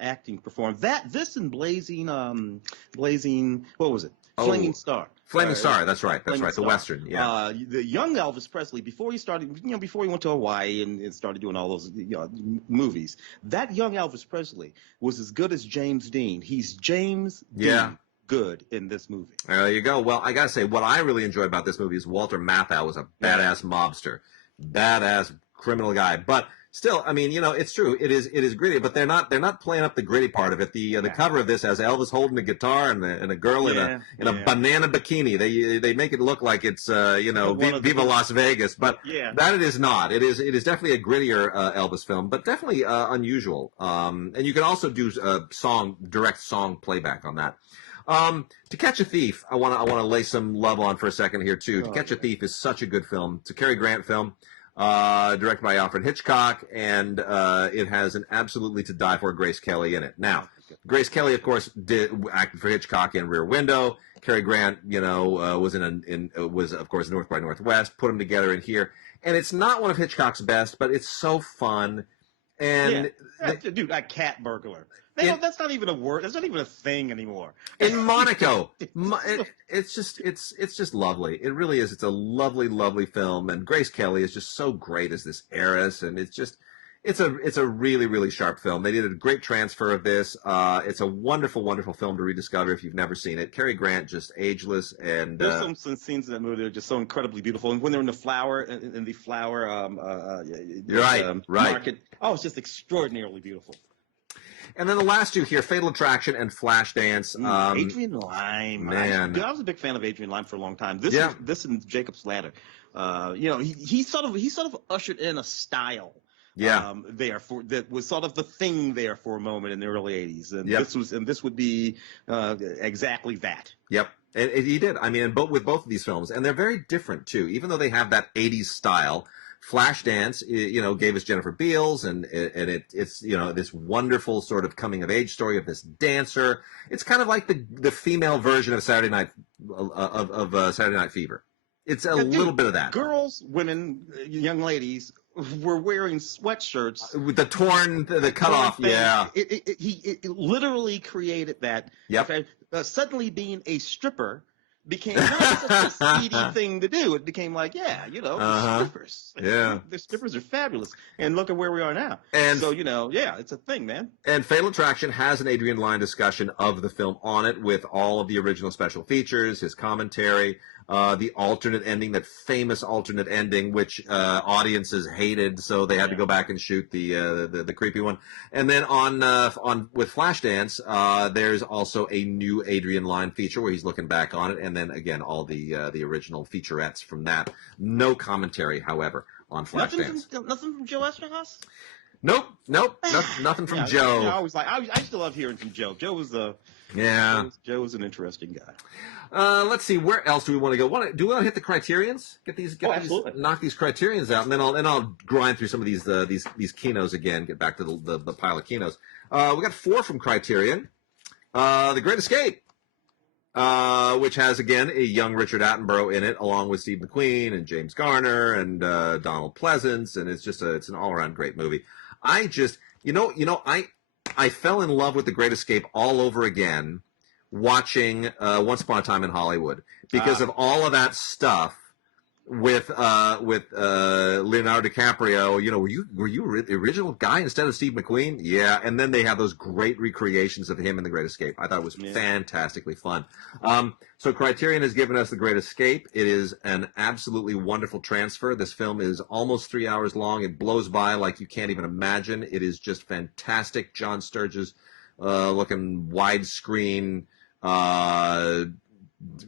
acting performance. This and Blazing, what was it? Flaming Star. Flaming Star. That's right. That's right. Star. The Western. Yeah. The young Elvis Presley, before he started, before he went to Hawaii and started doing all those movies, that young Elvis Presley was as good as James Dean. He's James Dean. Good in this movie. There you go. Well, I gotta say, what I really enjoyed about this movie is Walter Matthau was a badass mobster, badass criminal guy. But still, I mean, it's true. It is gritty, but they're not playing up the gritty part of it. The cover of this has Elvis holding a guitar and a girl in a banana bikini. They make it look like it's Viva Las Vegas, but that it is not. It is definitely a grittier Elvis film, but definitely unusual. And you can also do direct song playback on that. To Catch a Thief, I want to lay some love on for a second here too. To Catch a Thief is such a good film. It's a Cary Grant film, directed by Alfred Hitchcock, and it has an absolutely to die for Grace Kelly in it. Now, Grace Kelly, of course, acted for Hitchcock in Rear Window. Cary Grant, was was of course North by Northwest. Put them together in here, and it's not one of Hitchcock's best, but it's so fun. And dude, that cat burglar. That's not even a word. That's not even a thing anymore. In Monaco, it's just lovely. It really is. It's a lovely, lovely film, and Grace Kelly is just so great as this heiress, and it's a really, really sharp film. They did a great transfer of this. It's a wonderful, wonderful film to rediscover if you've never seen it. Cary Grant, just ageless, and there's some scenes in that movie that are just so incredibly beautiful. And when they're in the flower, market, it's just extraordinarily beautiful. And then the last two here, Fatal Attraction and Flashdance. Adrian Lyne, man, I was a big fan of Adrian Lyne for a long time. This and Jacob's Ladder. He sort of ushered in a style. That was sort of the thing there for a moment in the early '80s, and this would be exactly that. Yep, and he did. I mean, with both of these films, and they're very different too. Even though they have that '80s style, Flashdance, gave us Jennifer Beals, and it's this wonderful sort of coming of age story of this dancer. It's kind of like the female version of Saturday Night Saturday Night Fever. It's a little bit of that. Girls, women, young ladies were wearing sweatshirts with the cut off. Yeah, it literally created that. Yep. Suddenly being a stripper became not such a seedy thing to do. It became like, strippers. Yeah. The strippers are fabulous. And look at where we are now. And so, it's a thing, man. And Fatal Attraction has an Adrian Lyne discussion of the film on it with all of the original special features, his commentary, the alternate ending, that famous alternate ending, which audiences hated, so they had to go back and shoot the creepy one. And then with Flashdance, there's also a new Adrian Lyne feature where he's looking back on it, and then again all the original featurettes from that. No commentary, however, on Flashdance. Nothing from Joe Esterhaus? Nope, nothing from Joe. I used to love hearing from Joe. Joe was Joe was an interesting guy. Let's see, where else do we want to go? Do we want to hit the Criterions? Knock these Criterions out, and then I'll grind through some of these Kinos again. Get back to the pile of Kinos. We got 4 from Criterion. The Great Escape, which has again a young Richard Attenborough in it, along with Steve McQueen and James Garner and Donald Pleasance, and it's an all around great movie. I just I fell in love with The Great Escape all over again watching Once Upon a Time in Hollywood because of all of that stuff with Leonardo DiCaprio. You know, were you the original guy instead of Steve McQueen? Yeah, and then they have those great recreations of him in The Great Escape. I thought it was fantastically fun. So Criterion has given us The Great Escape. It is an absolutely wonderful transfer. This film is almost 3 hours long. It blows by like you can't even imagine. It is just fantastic. John Sturges looking widescreen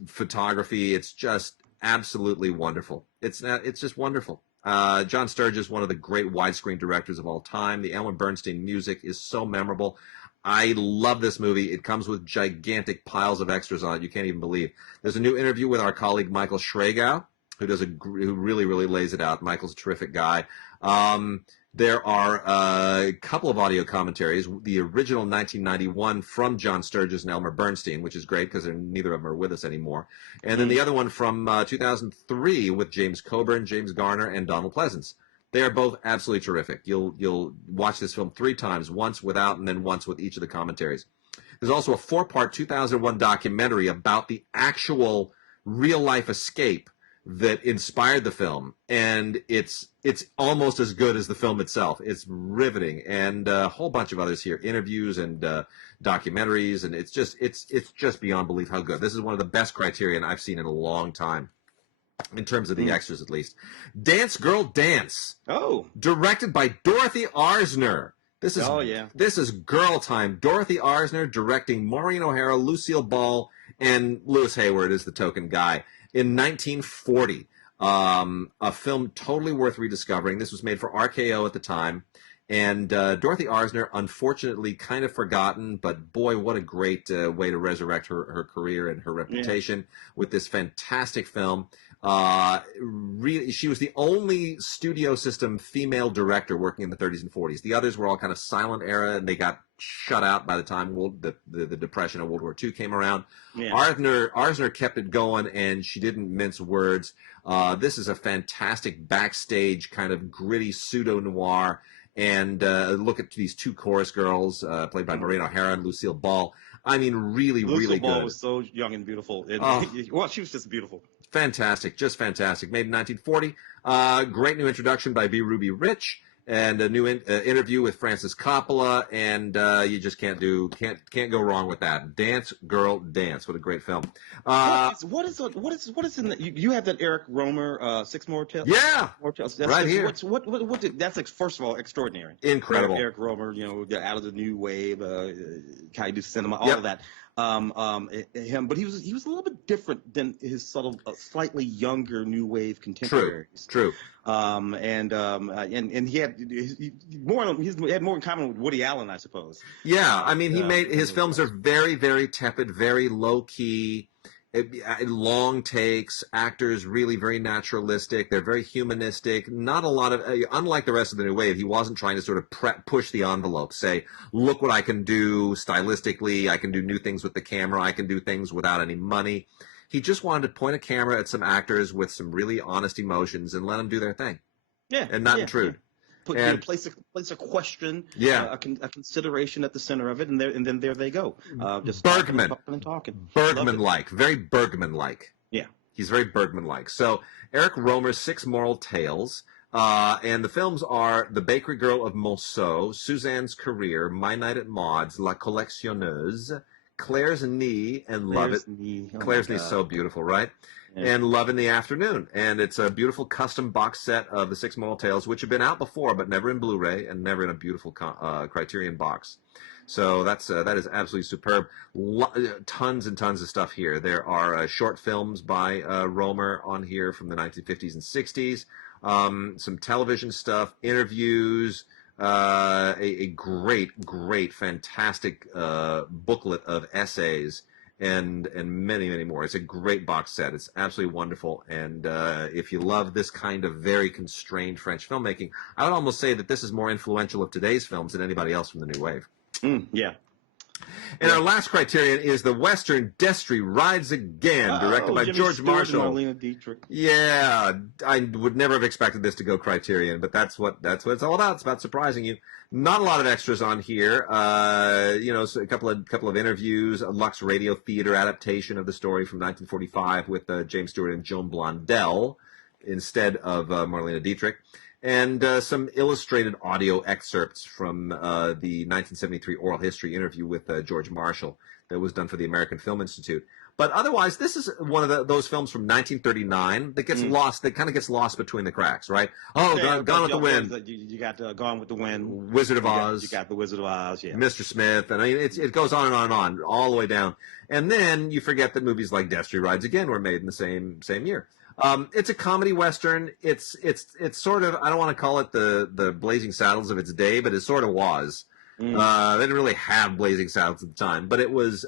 photography. It's just absolutely wonderful. It's just wonderful. John Sturges, one of the great widescreen directors of all time. The Elmer Bernstein music is so memorable. I love this movie. It comes with gigantic piles of extras on it. You can't even believe. There's a new interview with our colleague Michael Schragow, who really, really lays it out. Michael's a terrific guy. There are a couple of audio commentaries. The original 1991 from John Sturges and Elmer Bernstein, which is great because neither of them are with us anymore. And then the other one from 2003 with James Coburn, James Garner, and Donald Pleasance. They are both absolutely terrific. You'll watch this film 3 times, once without and then once with each of the commentaries. There's also a 4-part 2001 documentary about the actual real-life escape that inspired the film, and it's almost as good as the film itself. It's riveting, and a whole bunch of others here, interviews and documentaries, and it's just beyond belief how good. This is one of the best Criterion I've seen in a long time, in terms of the extras at least. Dance Girl Dance. Oh, directed by Dorothy Arzner. This is girl time. Dorothy Arzner directing Maureen O'Hara, Lucille Ball, and Lewis Hayward is the token guy. In 1940, a film totally worth rediscovering. This was made for RKO at the time. And Dorothy Arzner, unfortunately, kind of forgotten, but boy, what a great way to resurrect her career and her reputation with this fantastic film. Really, she was the only studio system female director working in the 30s and 40s. The others were all kind of silent era, and they got shut out by the time the Depression of World War II came around. Yeah. Arzner kept it going, and she didn't mince words. This is a fantastic backstage kind of gritty pseudo-noir. And look at these 2 chorus girls played by Maureen O'Hara and Lucille Ball. I mean, really good. Lucille Ball was so young and beautiful. Well, she was just beautiful. Fantastic, just fantastic. Made in 1940. Great new introduction by B. Ruby Rich, and a new interview with Francis Coppola, and you just can't go wrong with that. Dance Girl Dance. What a great film. What is in the, you have that Eric Romer 6 More Tales? Yeah, that's right here. That's like, first of all, extraordinary. Incredible. Eric Romer, out of the new wave, Kaiju cinema, all of that. Him, but he was a little bit different than his slightly younger new wave contemporaries. True. And he had more in common with Woody Allen, I suppose. Yeah, I mean, his films are very, very tepid, very low key. Long takes, actors really very naturalistic. They're very humanistic. Not a lot of, unlike the rest of the new wave, he wasn't trying to sort of push the envelope. Say, look what I can do stylistically. I can do new things with the camera. I can do things without any money. He just wanted to point a camera at some actors with some really honest emotions and let them do their thing. Yeah, and not intrude. Place a question, a consideration at the center of it, and then there they go. Just Bergman, talking. Bergman-like, very Bergman-like. Yeah, he's very Bergman-like. So Eric Romer's 6 Moral Tales, and the films are The Bakery Girl of Monceau, Suzanne's Career, My Night at Maud's, La Collectionneuse, Claire's Knee, and Love It. Claire's Knee is so beautiful, right? Yeah. And Love in the Afternoon. And it's a beautiful custom box set of the 6 Moral Tales, which have been out before, but never in Blu-ray and never in a beautiful Criterion box. So that is absolutely superb. Tons and tons of stuff here. There are short films by Romer on here from the 1950s and 60s. Some television stuff, interviews, a great, fantastic booklet of essays, and many, many more. It's a great box set. It's absolutely wonderful. And if you love this kind of very constrained French filmmaking, I would almost say that this is more influential of today's films than anybody else from the new wave. Yeah. And our last criterion is the Western Destry Rides Again, directed by Jimmy George Stewart Marshall. and Marlene Dietrich. Yeah, I would never have expected this to go Criterion, but that's what it's all about. It's about surprising you. Not a lot of extras on here. So a couple of interviews, a Lux Radio Theater adaptation of the story from 1945 with James Stewart and Joan Blondell instead of Marlene Dietrich. And some illustrated audio excerpts from the 1973 oral history interview with George Marshall that was done for the American Film Institute. But otherwise, this is one of those films from 1939 that gets lost, that kind of gets lost between the cracks, right? Oh, Gone with the Wind. You got Gone with the Wind. Wizard of Oz. You got The Wizard of Oz, yeah. Mr. Smith. And I mean, it goes on and on and on, all the way down. And then you forget that movies like Destry Rides Again were made in the same year. It's a comedy western. It's sort of, I don't want to call it the Blazing Saddles of its day, but it sort of was. They didn't really have Blazing Saddles at the time, but it was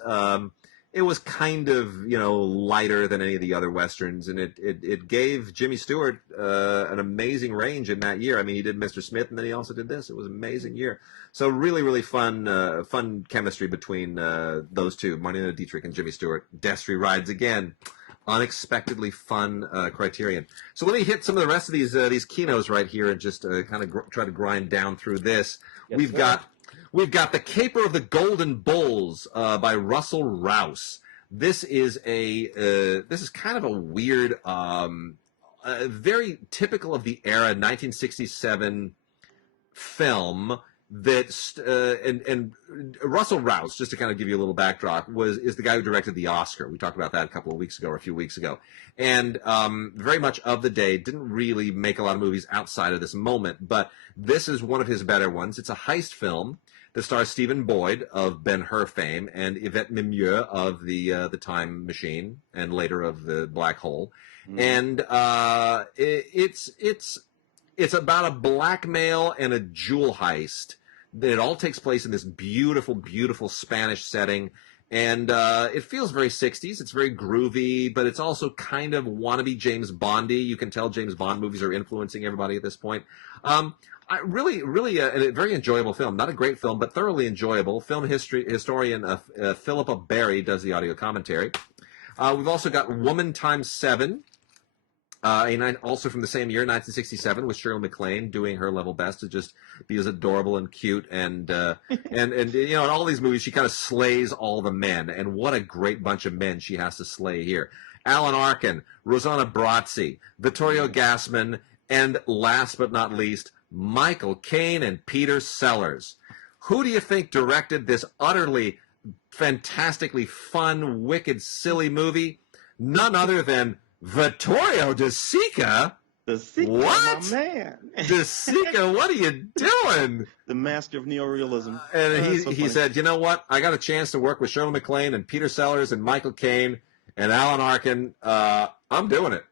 kind of, lighter than any of the other westerns, and it gave Jimmy Stewart an amazing range in that year. I mean, he did Mr. Smith, and then he also did this. It was an amazing year. So really, really fun chemistry between those two, Marlene Dietrich and Jimmy Stewart. Destry Rides Again. Unexpectedly fun Criterion. So let me hit some of the rest of these Kinos right here and just kind of try to grind down through this. Yes, We've got The Caper of the Golden Bulls by Russell Rouse. This is kind of a weird, very typical of the era 1967 film. And Russell Rouse, just to kind of give you a little backdrop, is the guy who directed The Oscar. We talked about that a few weeks ago, and very much of the day, didn't really make a lot of movies outside of this moment, but this is one of his better ones. It's a heist film that stars Stephen Boyd of Ben-Hur fame and Yvette Mimieux of the Time Machine and later of The Black Hole, and it's about a blackmail and a jewel heist. It all takes place in this beautiful, beautiful Spanish setting. And it feels very 60s. It's very groovy, but it's also kind of wannabe James Bondy. You can tell James Bond movies are influencing everybody at this point. Really a very enjoyable film. Not a great film, but thoroughly enjoyable. Film historian Philippa Berry does the audio commentary. We've also got Woman Times 7. Also from the same year, 1967, with Shirley MacLaine doing her level best to just be as adorable and cute, and in all these movies she kind of slays all the men, and what a great bunch of men she has to slay here. Alan Arkin, Rosanna Brazzi, Vittorio Gassman, and last but not least, Michael Caine and Peter Sellers. Who do you think directed this utterly fantastically fun, wicked, silly movie? None other than Vittorio De Sica? What? My man. De Sica, what are you doing? The master of neorealism. And he said, you know what? I got a chance to work with Shirley MacLaine and Peter Sellers and Michael Caine and Alan Arkin. I'm doing it.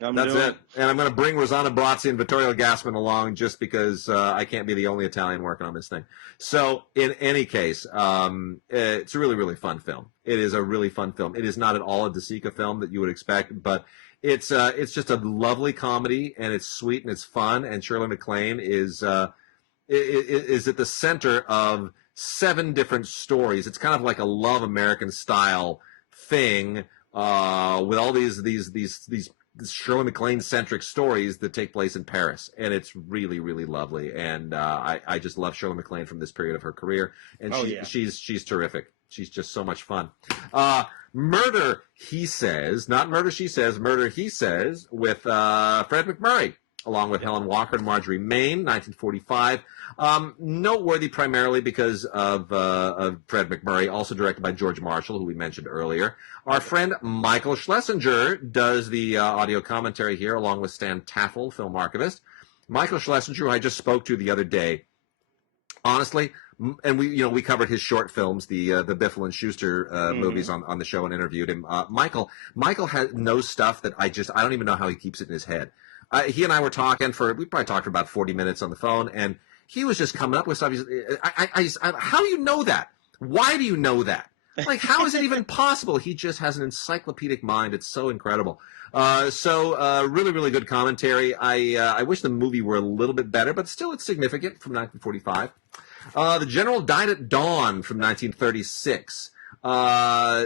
That's it. And I'm going to bring Rosanna Brazzi and Vittorio Gassman along just because I can't be the only Italian working on this thing. So in any case, it's a really, really fun film. It is a really fun film. It is not at all a De Sica film that you would expect, but it's just a lovely comedy, and it's sweet and it's fun. And Shirley MacLaine is at the center of 7 different stories. It's kind of like a Love American style thing with all these Shirley MacLaine-centric stories that take place in Paris, and it's really, really lovely. And I just love Shirley MacLaine from this period of her career, and she's terrific. She's just so much fun. Murder, He Says, not Murder, She Says, Murder, He Says, with Fred MacMurray, along with Helen Walker and Marjorie Main, 1945. Noteworthy primarily because of Fred MacMurray, also directed by George Marshall, who we mentioned earlier. Our friend Michael Schlesinger does the audio commentary here, along with Stan Taffel, film archivist. Michael Schlesinger, who I just spoke to the other day, honestly, and we covered his short films, the Biffle and Schuster movies on the show, and interviewed him. Michael knows stuff that I don't even know how he keeps it in his head. He and I were talking we probably talked for about 40 minutes on the phone, and he was just coming up with stuff. How do you know that? Why do you know that? Like, how is it even possible? He just has an encyclopedic mind. It's so incredible. Really, really good commentary. I wish the movie were a little bit better, but still it's significant, from 1945. The General Died at Dawn from 1936.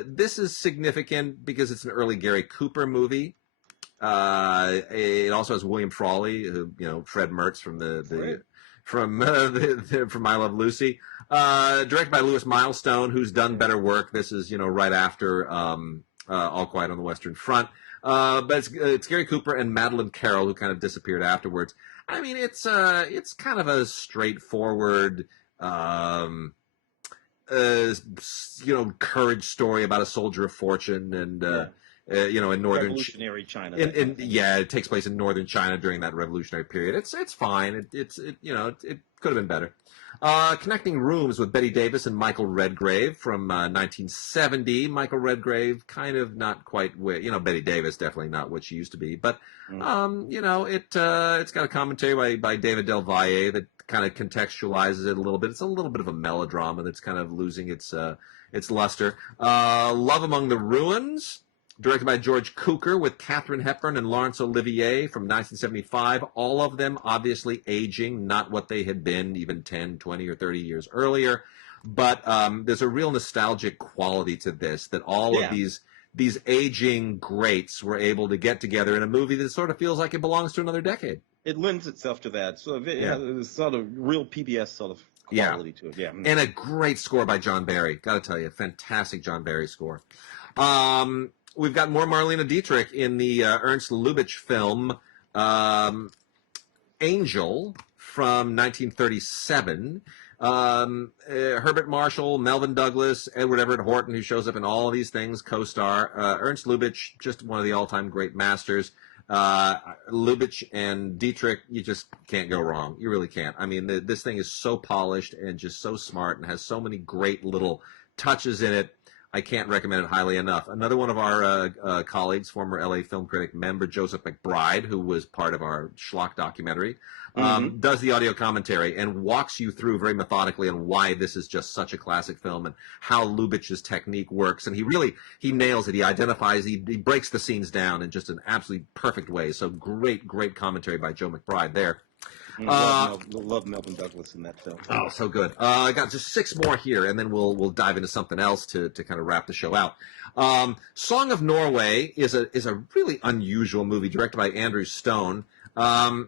This is significant because it's an early Gary Cooper movie. It also has William Frawley, who, Fred Mertz from I Love Lucy. Directed by Louis Milestone, who's done better work. This is, right after All Quiet on the Western Front. But it's Gary Cooper and Madeleine Carroll, who kind of disappeared afterwards. I mean, it's kind of a straightforward, courage story about a soldier of fortune and, in northern revolutionary China. It takes place in northern China during that revolutionary period. It's fine. It could have been better. Connecting Rooms with Bette Davis and Michael Redgrave from 1970. Michael Redgrave, kind of not quite, Bette Davis definitely not what she used to be, but it's got a commentary by David Del Valle that kind of contextualizes it a little bit. It's a little bit of a melodrama that's kind of losing its luster. Love Among the Ruins, directed by George Cukor with Katharine Hepburn and Laurence Olivier from 1975. All of them obviously aging, not what they had been even 10, 20, or 30 years earlier. But there's a real nostalgic quality to this, that all of these aging greats were able to get together in a movie that sort of feels like it belongs to another decade. It lends itself to that. So it has sort of real PBS sort of quality to it. Yeah. And a great score by John Barry. Got to tell you, fantastic John Barry score. We've got more Marlene Dietrich in the Ernst Lubitsch film Angel from 1937. Herbert Marshall, Melvin Douglas, Edward Everett Horton, who shows up in all of these things, co-star. Ernst Lubitsch, just one of the all-time great masters. Lubitsch and Dietrich, you just can't go wrong. You really can't. I mean, this thing is so polished and just so smart and has so many great little touches in it. I can't recommend it highly enough. Another one of our colleagues, former LA film critic member Joseph McBride, who was part of our Schlock documentary, does the audio commentary and walks you through very methodically on why this is just such a classic film and how Lubitsch's technique works. And he nails it. He identifies, he breaks the scenes down in just an absolutely perfect way. So great commentary by Joe McBride there. Love Melvin Douglas in that film. Oh, so good. I got just 6 more here, and then we'll dive into something else to kind of wrap the show out. Song of Norway is a really unusual movie directed by Andrew Stone. I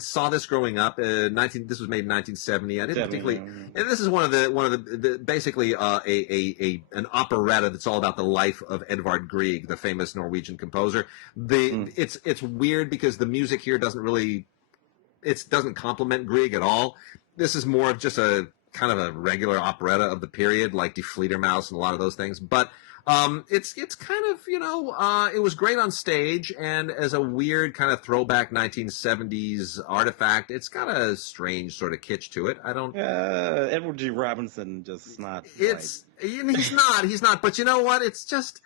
saw this growing up. This was made in 1970. I didn't particularly. And this is one of the basically an operetta that's all about the life of Edvard Grieg, the famous Norwegian composer. It's weird because the music here doesn't complement Grieg at all. This is more of just a kind of a regular operetta of the period, like Die Fledermaus and a lot of those things. But it's kind of, it was great on stage, and as a weird kind of throwback 1970s artifact, it's got a strange sort of kitsch to it. I don't. Edward G. Robinson just not. He's not. But you know what? It's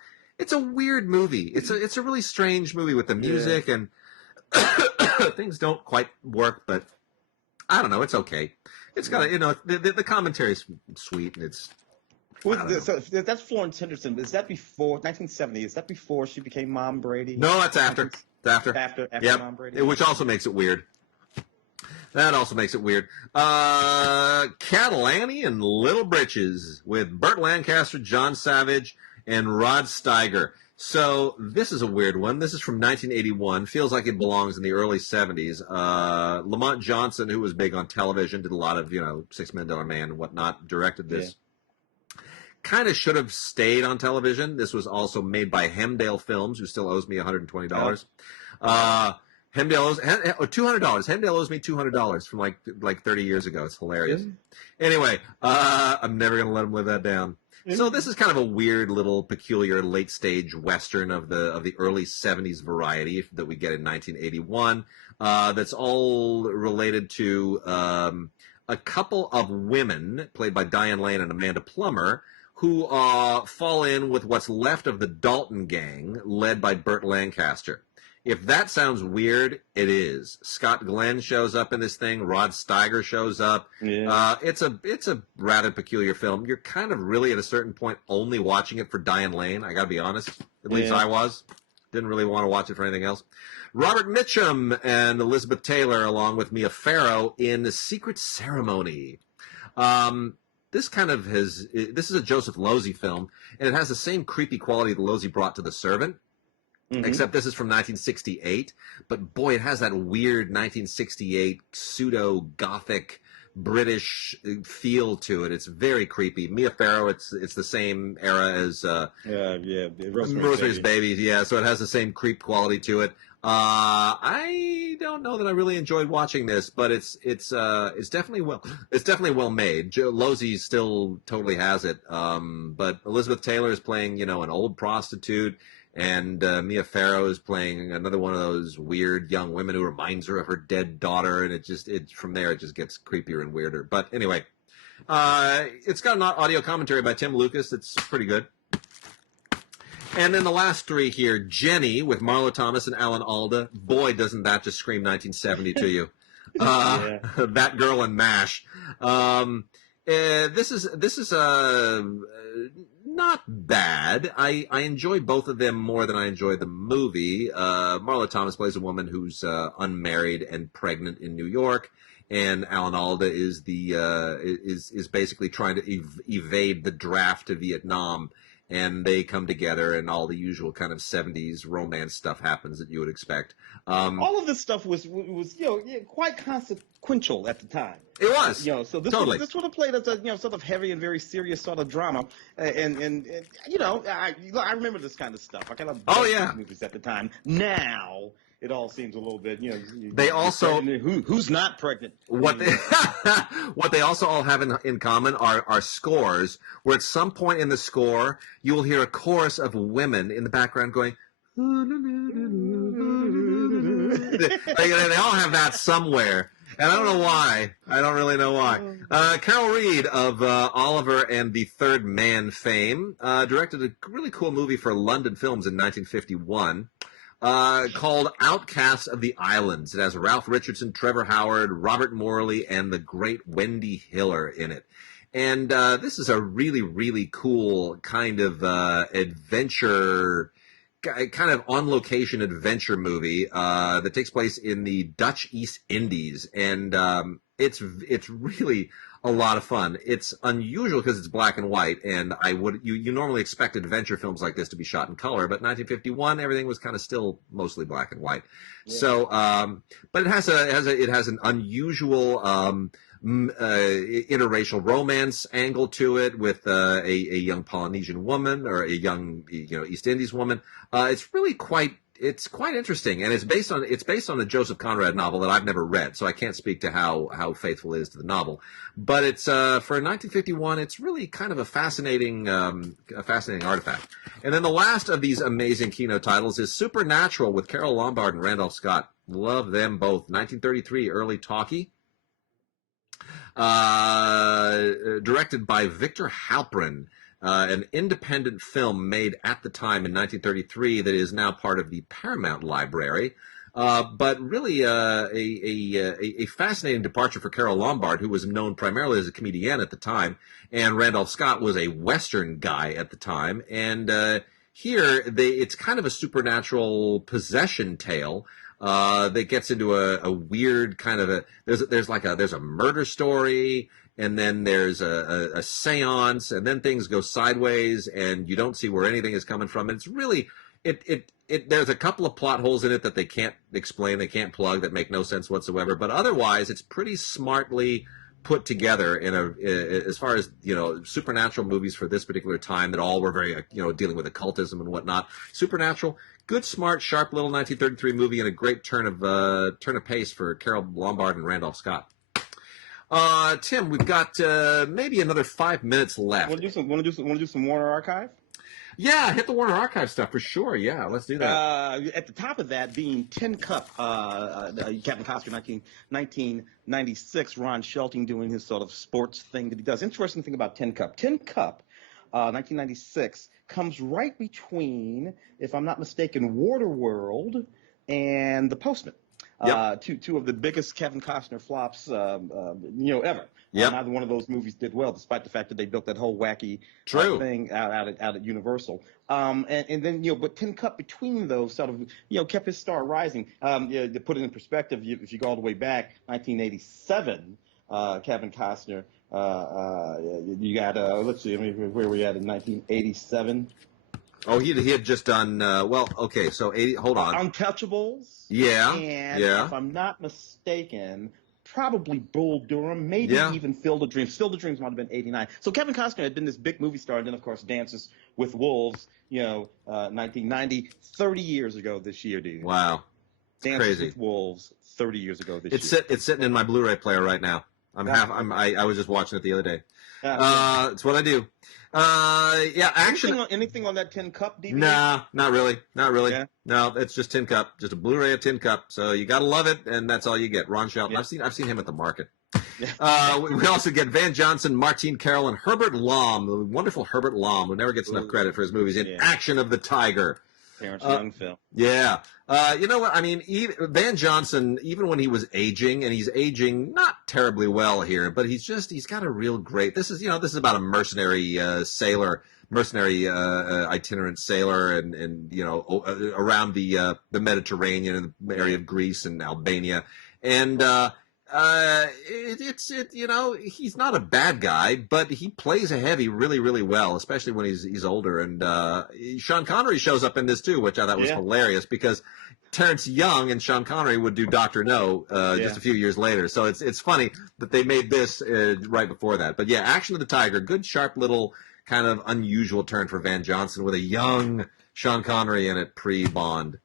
a weird movie. It's a really strange movie with the music and. Things don't quite work, but I don't know. It's okay. It's got the commentary's sweet, and it's. So that's Florence Henderson. Is that before 1970? Is that before she became Mom Brady? No, that's after. It's after. After yep. Mom Brady, which also makes it weird. That also makes it weird. Catalani and Little Britches with Burt Lancaster, John Savage, and Rod Steiger. So this is a weird one. This is from 1981. Feels like it belongs in the early 70s. Lamont Johnson, who was big on television, did a lot of, $6 Million Man and whatnot, directed this. Yeah. Kind of should have stayed on television. This was also made by Hemdale Films, who still owes me $120. Hemdale owes $200. Hemdale owes me $200 from like 30 years ago. It's hilarious. Yeah. Anyway, I'm never going to let him live that down. So this is kind of a weird little peculiar late stage Western of the early 70s variety that we get in 1981. That's all related to a couple of women played by Diane Lane and Amanda Plummer who fall in with what's left of the Dalton gang led by Burt Lancaster. If that sounds weird, it is. Scott Glenn shows up in this thing. Rod Steiger shows up. Yeah. It's a rather peculiar film. You're kind of really at a certain point only watching it for Diane Lane. I got to be honest. At least I was. Didn't really want to watch it for anything else. Robert Mitchum and Elizabeth Taylor, along with Mia Farrow, in The Secret Ceremony. This is a Joseph Losey film, and it has the same creepy quality that Losey brought to The Servant, except this is from 1968. But boy, it has that weird 1968 pseudo-gothic British feel to it. It's very creepy. Mia Farrow, it's the same era as Rosemary's Baby. Yeah, so it has the same creep quality to it. I don't know that I really enjoyed watching this, but it's definitely well made. Losey still totally has it. But Elizabeth Taylor is playing, an old prostitute, and Mia Farrow is playing another one of those weird young women who reminds her of her dead daughter, and from there it just gets creepier and weirder. But anyway, it's got an audio commentary by Tim Lucas that's pretty good. And then the last three here, Jenny with Marlo Thomas and Alan Alda. Boy, doesn't that just scream 1970 to you? That Girl and MASH. This is not bad. I enjoy both of them more than I enjoy the movie. Marlo Thomas plays a woman who's unmarried and pregnant in New York, and Alan Alda is is basically trying to evade the draft to Vietnam. And they come together, and all the usual kind of 70s romance stuff happens that you would expect. All of this stuff was quite consequential at the time. It was. So this totally. This would have played as a sort of heavy and very serious sort of drama, and I remember this kind of stuff. I kind of movies at the time. Now it all seems a little bit, They also who's not pregnant. What they also all have in common are scores, where at some point in the score you will hear a chorus of women in the background going. They all have that somewhere, and I don't know why. I don't really know why. Carol Reed of Oliver and the Third Man fame directed a really cool movie for London Films in 1951. Called Outcasts of the Islands. It has Ralph Richardson, Trevor Howard, Robert Morley, and the great Wendy Hiller in it. And this is a really, really cool kind of adventure, kind of on-location adventure movie that takes place in the Dutch East Indies. And it's really a lot of fun. It's unusual because it's black and white, and you normally expect adventure films like this to be shot in color, but 1951 everything was kind of still mostly black and white. Yeah. So, but it has an unusual interracial romance angle to it with a young Polynesian woman or a young East Indies woman. It's quite interesting, and it's based on a Joseph Conrad novel that I've never read, so I can't speak to how faithful it is to the novel. But it's for 1951, it's really kind of a fascinating artifact. And then the last of these amazing Kino titles is Supernatural with Carole Lombard and Randolph Scott. Love them both. 1933, early talkie. Directed by Victor Halperin. An independent film made at the time in 1933 that is now part of the Paramount library. But really a fascinating departure for Carole Lombard, who was known primarily as a comedienne at the time, and Randolph Scott was a Western guy at the time. And here, it's kind of a supernatural possession tale that gets into a weird kind of there's a murder story. And then there's a seance, and then things go sideways, and you don't see where anything is coming from. And it's really, there's a couple of plot holes in it that they can't explain, they can't plug, that make no sense whatsoever. But otherwise, it's pretty smartly put together as far as supernatural movies for this particular time that all were very dealing with occultism and whatnot. Supernatural, good, smart, sharp little 1933 movie, and a great turn of pace for Carole Lombard and Randolph Scott. Tim, we've got maybe another 5 minutes left. Want to do some Warner Archive? Yeah, hit the Warner Archive stuff for sure. Yeah, let's do that. At the top of that being Tin Cup, Captain Costner, 1996, Ron Shelton doing his sort of sports thing that he does. Interesting thing about Tin Cup. Tin Cup, 1996, comes right between, if I'm not mistaken, Waterworld and The Postman. Yep. Two of the biggest Kevin Costner flops, ever. Yep. Neither one of those movies did well, despite the fact that they built that whole wacky thing out at Universal. And then, but Tin Cup between those sort of, kept his star rising. To put it in perspective, if you go all the way back, 1987, Kevin Costner, you got, let's see, where were we at in 1987? Oh, he had just done, okay, so 80, hold on. Untouchables. Yeah. And if I'm not mistaken, probably Bull Durham, maybe even Field of Dreams. Field of Dreams might have been 89. So Kevin Costner had been this big movie star, and then, of course, Dances with Wolves, 1990, 30 years ago this year, dude. Wow. Dances with Wolves, 30 years ago this year. It's sitting in my Blu-ray player right now. I was just watching it the other day. It's what I do. Anything on that Tin Cup DVD? Nah, not really. Yeah. No, it's just Tin Cup, just a Blu-ray of Tin Cup. So you gotta love it, and that's all you get. Ron Shelton. Yeah. I've seen him at the market. Yeah. We also get Van Johnson, Martine Carroll, and Herbert Lom, the wonderful Herbert Lom, who never gets enough credit for his movies in Action of the Tiger. Terrence Young film. Yeah. You know what? I mean, Van Johnson, even when he was aging, and he's aging not terribly well here, but he's got a real great, this is about a mercenary itinerant sailor and around the Mediterranean and the area of Greece and Albania. And, he's not a bad guy, but he plays a heavy really, really well, especially when he's older. And Sean Connery shows up in this too, which I thought was hilarious because Terrence Young and Sean Connery would do Dr. No just a few years later. So it's funny that they made this right before that. But yeah, Action of the Tiger, good, sharp little kind of unusual turn for Van Johnson with a young Sean Connery in it pre-Bond.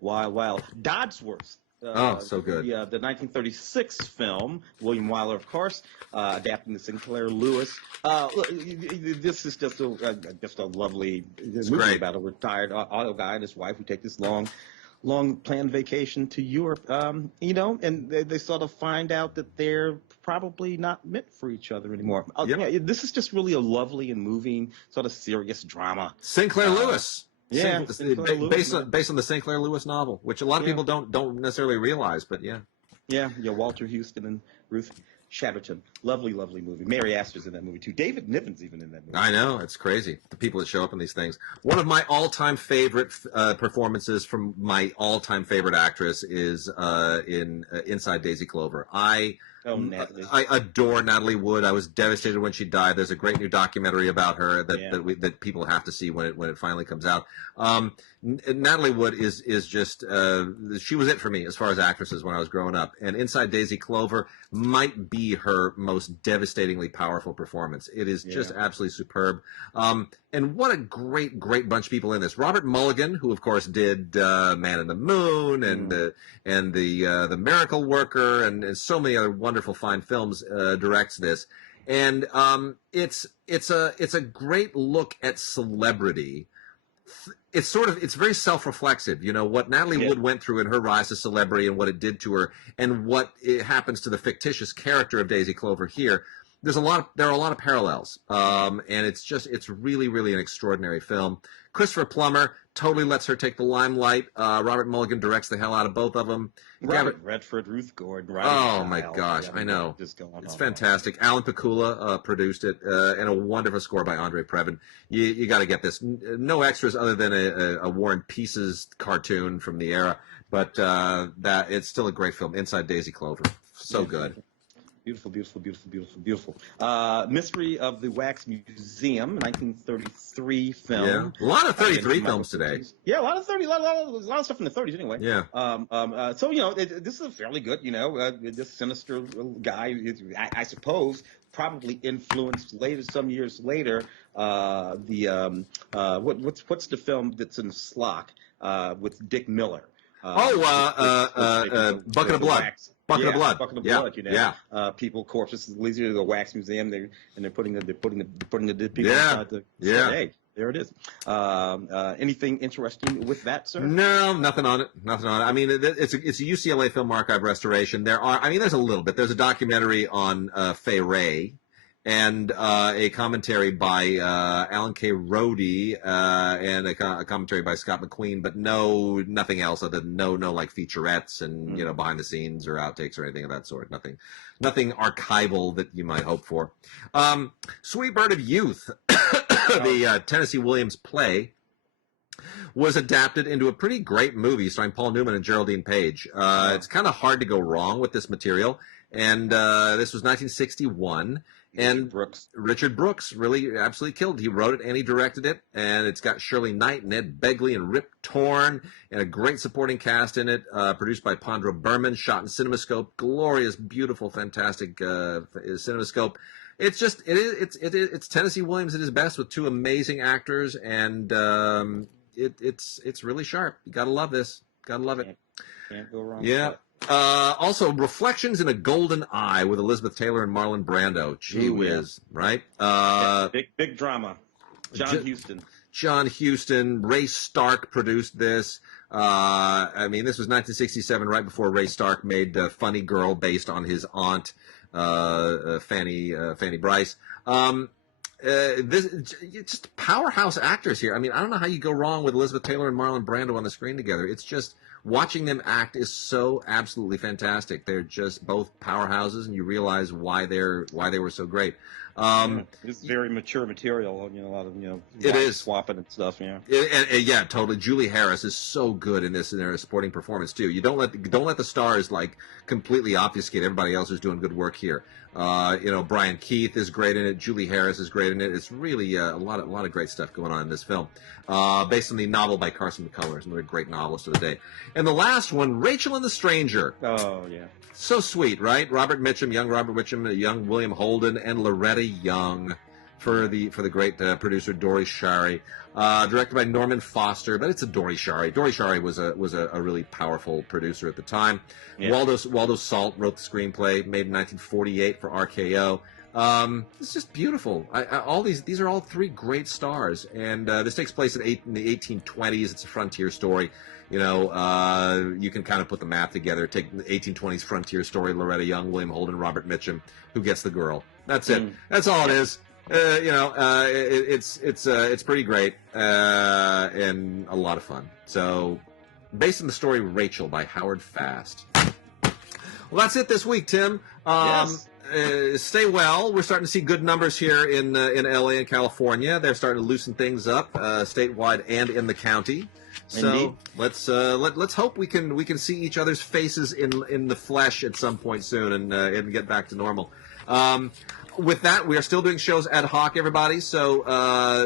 Wow. Dodsworth. So good. The 1936 film, William Wyler, of course, adapting to Sinclair Lewis. This is just a lovely movie about a retired auto guy and his wife who take this long planned vacation to Europe, and they sort of find out that they're probably not meant for each other anymore. This is just really a lovely and moving sort of serious drama. Sinclair Lewis. Yeah, based on the Sinclair Lewis novel, which a lot of people don't necessarily realize, but yeah. Walter Houston and Ruth Chatterton, lovely movie. Mary Astor's in that movie too. David Niven's even in that movie. I know, it's crazy, the people that show up in these things. One of my all-time favorite performances from my all-time favorite actress is in Inside Daisy Clover. I adore Natalie Wood. I was devastated when she died. There's a great new documentary about her that people have to see when it finally comes out. Natalie Wood is just she was it for me as far as actresses when I was growing up. And Inside Daisy Clover might be her most devastatingly powerful performance. It is just absolutely superb. And what a great bunch of people in this. Robert Mulligan, who of course did Man in the Moon and the Miracle Worker and so many other wonderful fine films, directs this. And it's a great look at celebrity. It's very self-reflexive, what Natalie Wood went through in her rise to celebrity and what it did to her, and what it happens to the fictitious character of Daisy Clover here. There are a lot of parallels, and it's really, really an extraordinary film. Christopher Plummer totally lets her take the limelight. Robert Mulligan directs the hell out of both of them. Redford, Ruth Gordon. Oh my gosh, I know. It's fantastic. Alan Pakula produced it, and a wonderful score by Andre Previn. You got to get this. No extras other than a War and Pieces cartoon from the era, but that it's still a great film. Inside Daisy Clover, so good. Beautiful. Mystery of the Wax Museum, 1933 film. Yeah, a lot of 33 films today. Yeah, a lot of stuff in the 30s anyway. Yeah. So this is a fairly good. This sinister little guy, I suppose, probably influenced some years later. What's the film that's in Slock with Dick Miller? Bucket of Blood. Bucket of Blood. Bucket of Blood. People, corpses, leads you to the wax museum. They're putting the dead people inside the. Hey, there it is. Anything interesting with that, sir? No, nothing on it. I mean, it's a UCLA Film Archive restoration. There's a little bit. There's a documentary on Fay Wray. and a commentary by Alan K. Rhodey, and a commentary by Scott McQueen, but nothing else other than no like featurettes and behind the scenes or outtakes or anything of that sort. Nothing archival that you might hope for. Sweet Bird of Youth, the Tennessee Williams play, was adapted into a pretty great movie starring Paul Newman and Geraldine Page. It's kind of hard to go wrong with this material, and this was 1961. And Richard Brooks really absolutely killed it. He wrote it and he directed it, and it's got Shirley Knight and Ed Begley and Rip Torn, and a great supporting cast in it. Produced by Pandro Berman, shot in CinemaScope, glorious, beautiful, fantastic CinemaScope. It's Tennessee Williams at his best with two amazing actors, and it's really sharp. You gotta love this. Gotta love it. Can't go wrong. Yeah. Also, Reflections in a Golden Eye with Elizabeth Taylor and Marlon Brando. Gee whiz, right? Big drama. John Huston. Ray Stark produced this. I mean, this was 1967, right before Ray Stark made Funny Girl, based on his aunt, Fanny Bryce. This just powerhouse actors here. I mean, I don't know how you go wrong with Elizabeth Taylor and Marlon Brando on the screen together. It's just, watching them act is so absolutely fantastic. They're just both powerhouses, and you realize why they were so great. It's very mature material. A lot of it is swapping and stuff. Yeah, yeah, totally. Julie Harris is so good in this, in her supporting performance too. You don't let the stars like completely obfuscate everybody else who's doing good work here. Brian Keith is great in it. Julie Harris is great in it. It's really a lot of great stuff going on in this film, based on the novel by Carson McCullers, another great novelist of the day. And the last one, Rachel and the Stranger. Oh yeah, so sweet, right? Robert Mitchum, young William Holden, and Loretta Young for the great producer Dory Shari. Directed by Norman Foster, but it's a Dory Shari. Dory Shari was a really powerful producer at the time. Yeah. Waldo Salt wrote the screenplay, made in 1948 for RKO. It's just beautiful. These are all three great stars, and this takes place in the 1820s. It's a frontier story. You can kind of put the math together. Take the 1820s frontier story: Loretta Young, William Holden, Robert Mitchum. Who gets the girl? That's it. That's all it is. It's pretty great and a lot of fun. So, based on the story Rachel by Howard Fast. Well, that's it this week, Tim. Yes. Stay well. We're starting to see good numbers here in LA and California. They're starting to loosen things up statewide and in the county. So indeed. let's hope we can see each other's faces in the flesh at some point soon and get back to normal. With that, we are still doing shows ad hoc, everybody. So,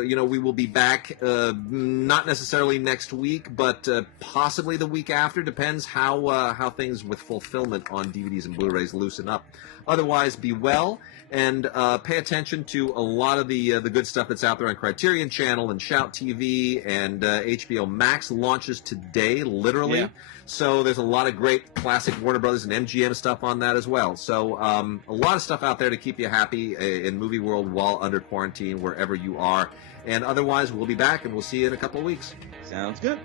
we will be back, not necessarily next week, but possibly the week after. Depends how things with fulfillment on DVDs and Blu-rays loosen up. Otherwise, be well and pay attention to a lot of the good stuff that's out there on Criterion Channel and Shout TV, and HBO Max launches today, literally. Yeah. So there's a lot of great classic Warner Brothers and MGM stuff on that as well. So a lot of stuff out there to keep you happy in movie world while under quarantine, wherever you are. And otherwise, we'll be back, and we'll see you in a couple of weeks. Sounds good.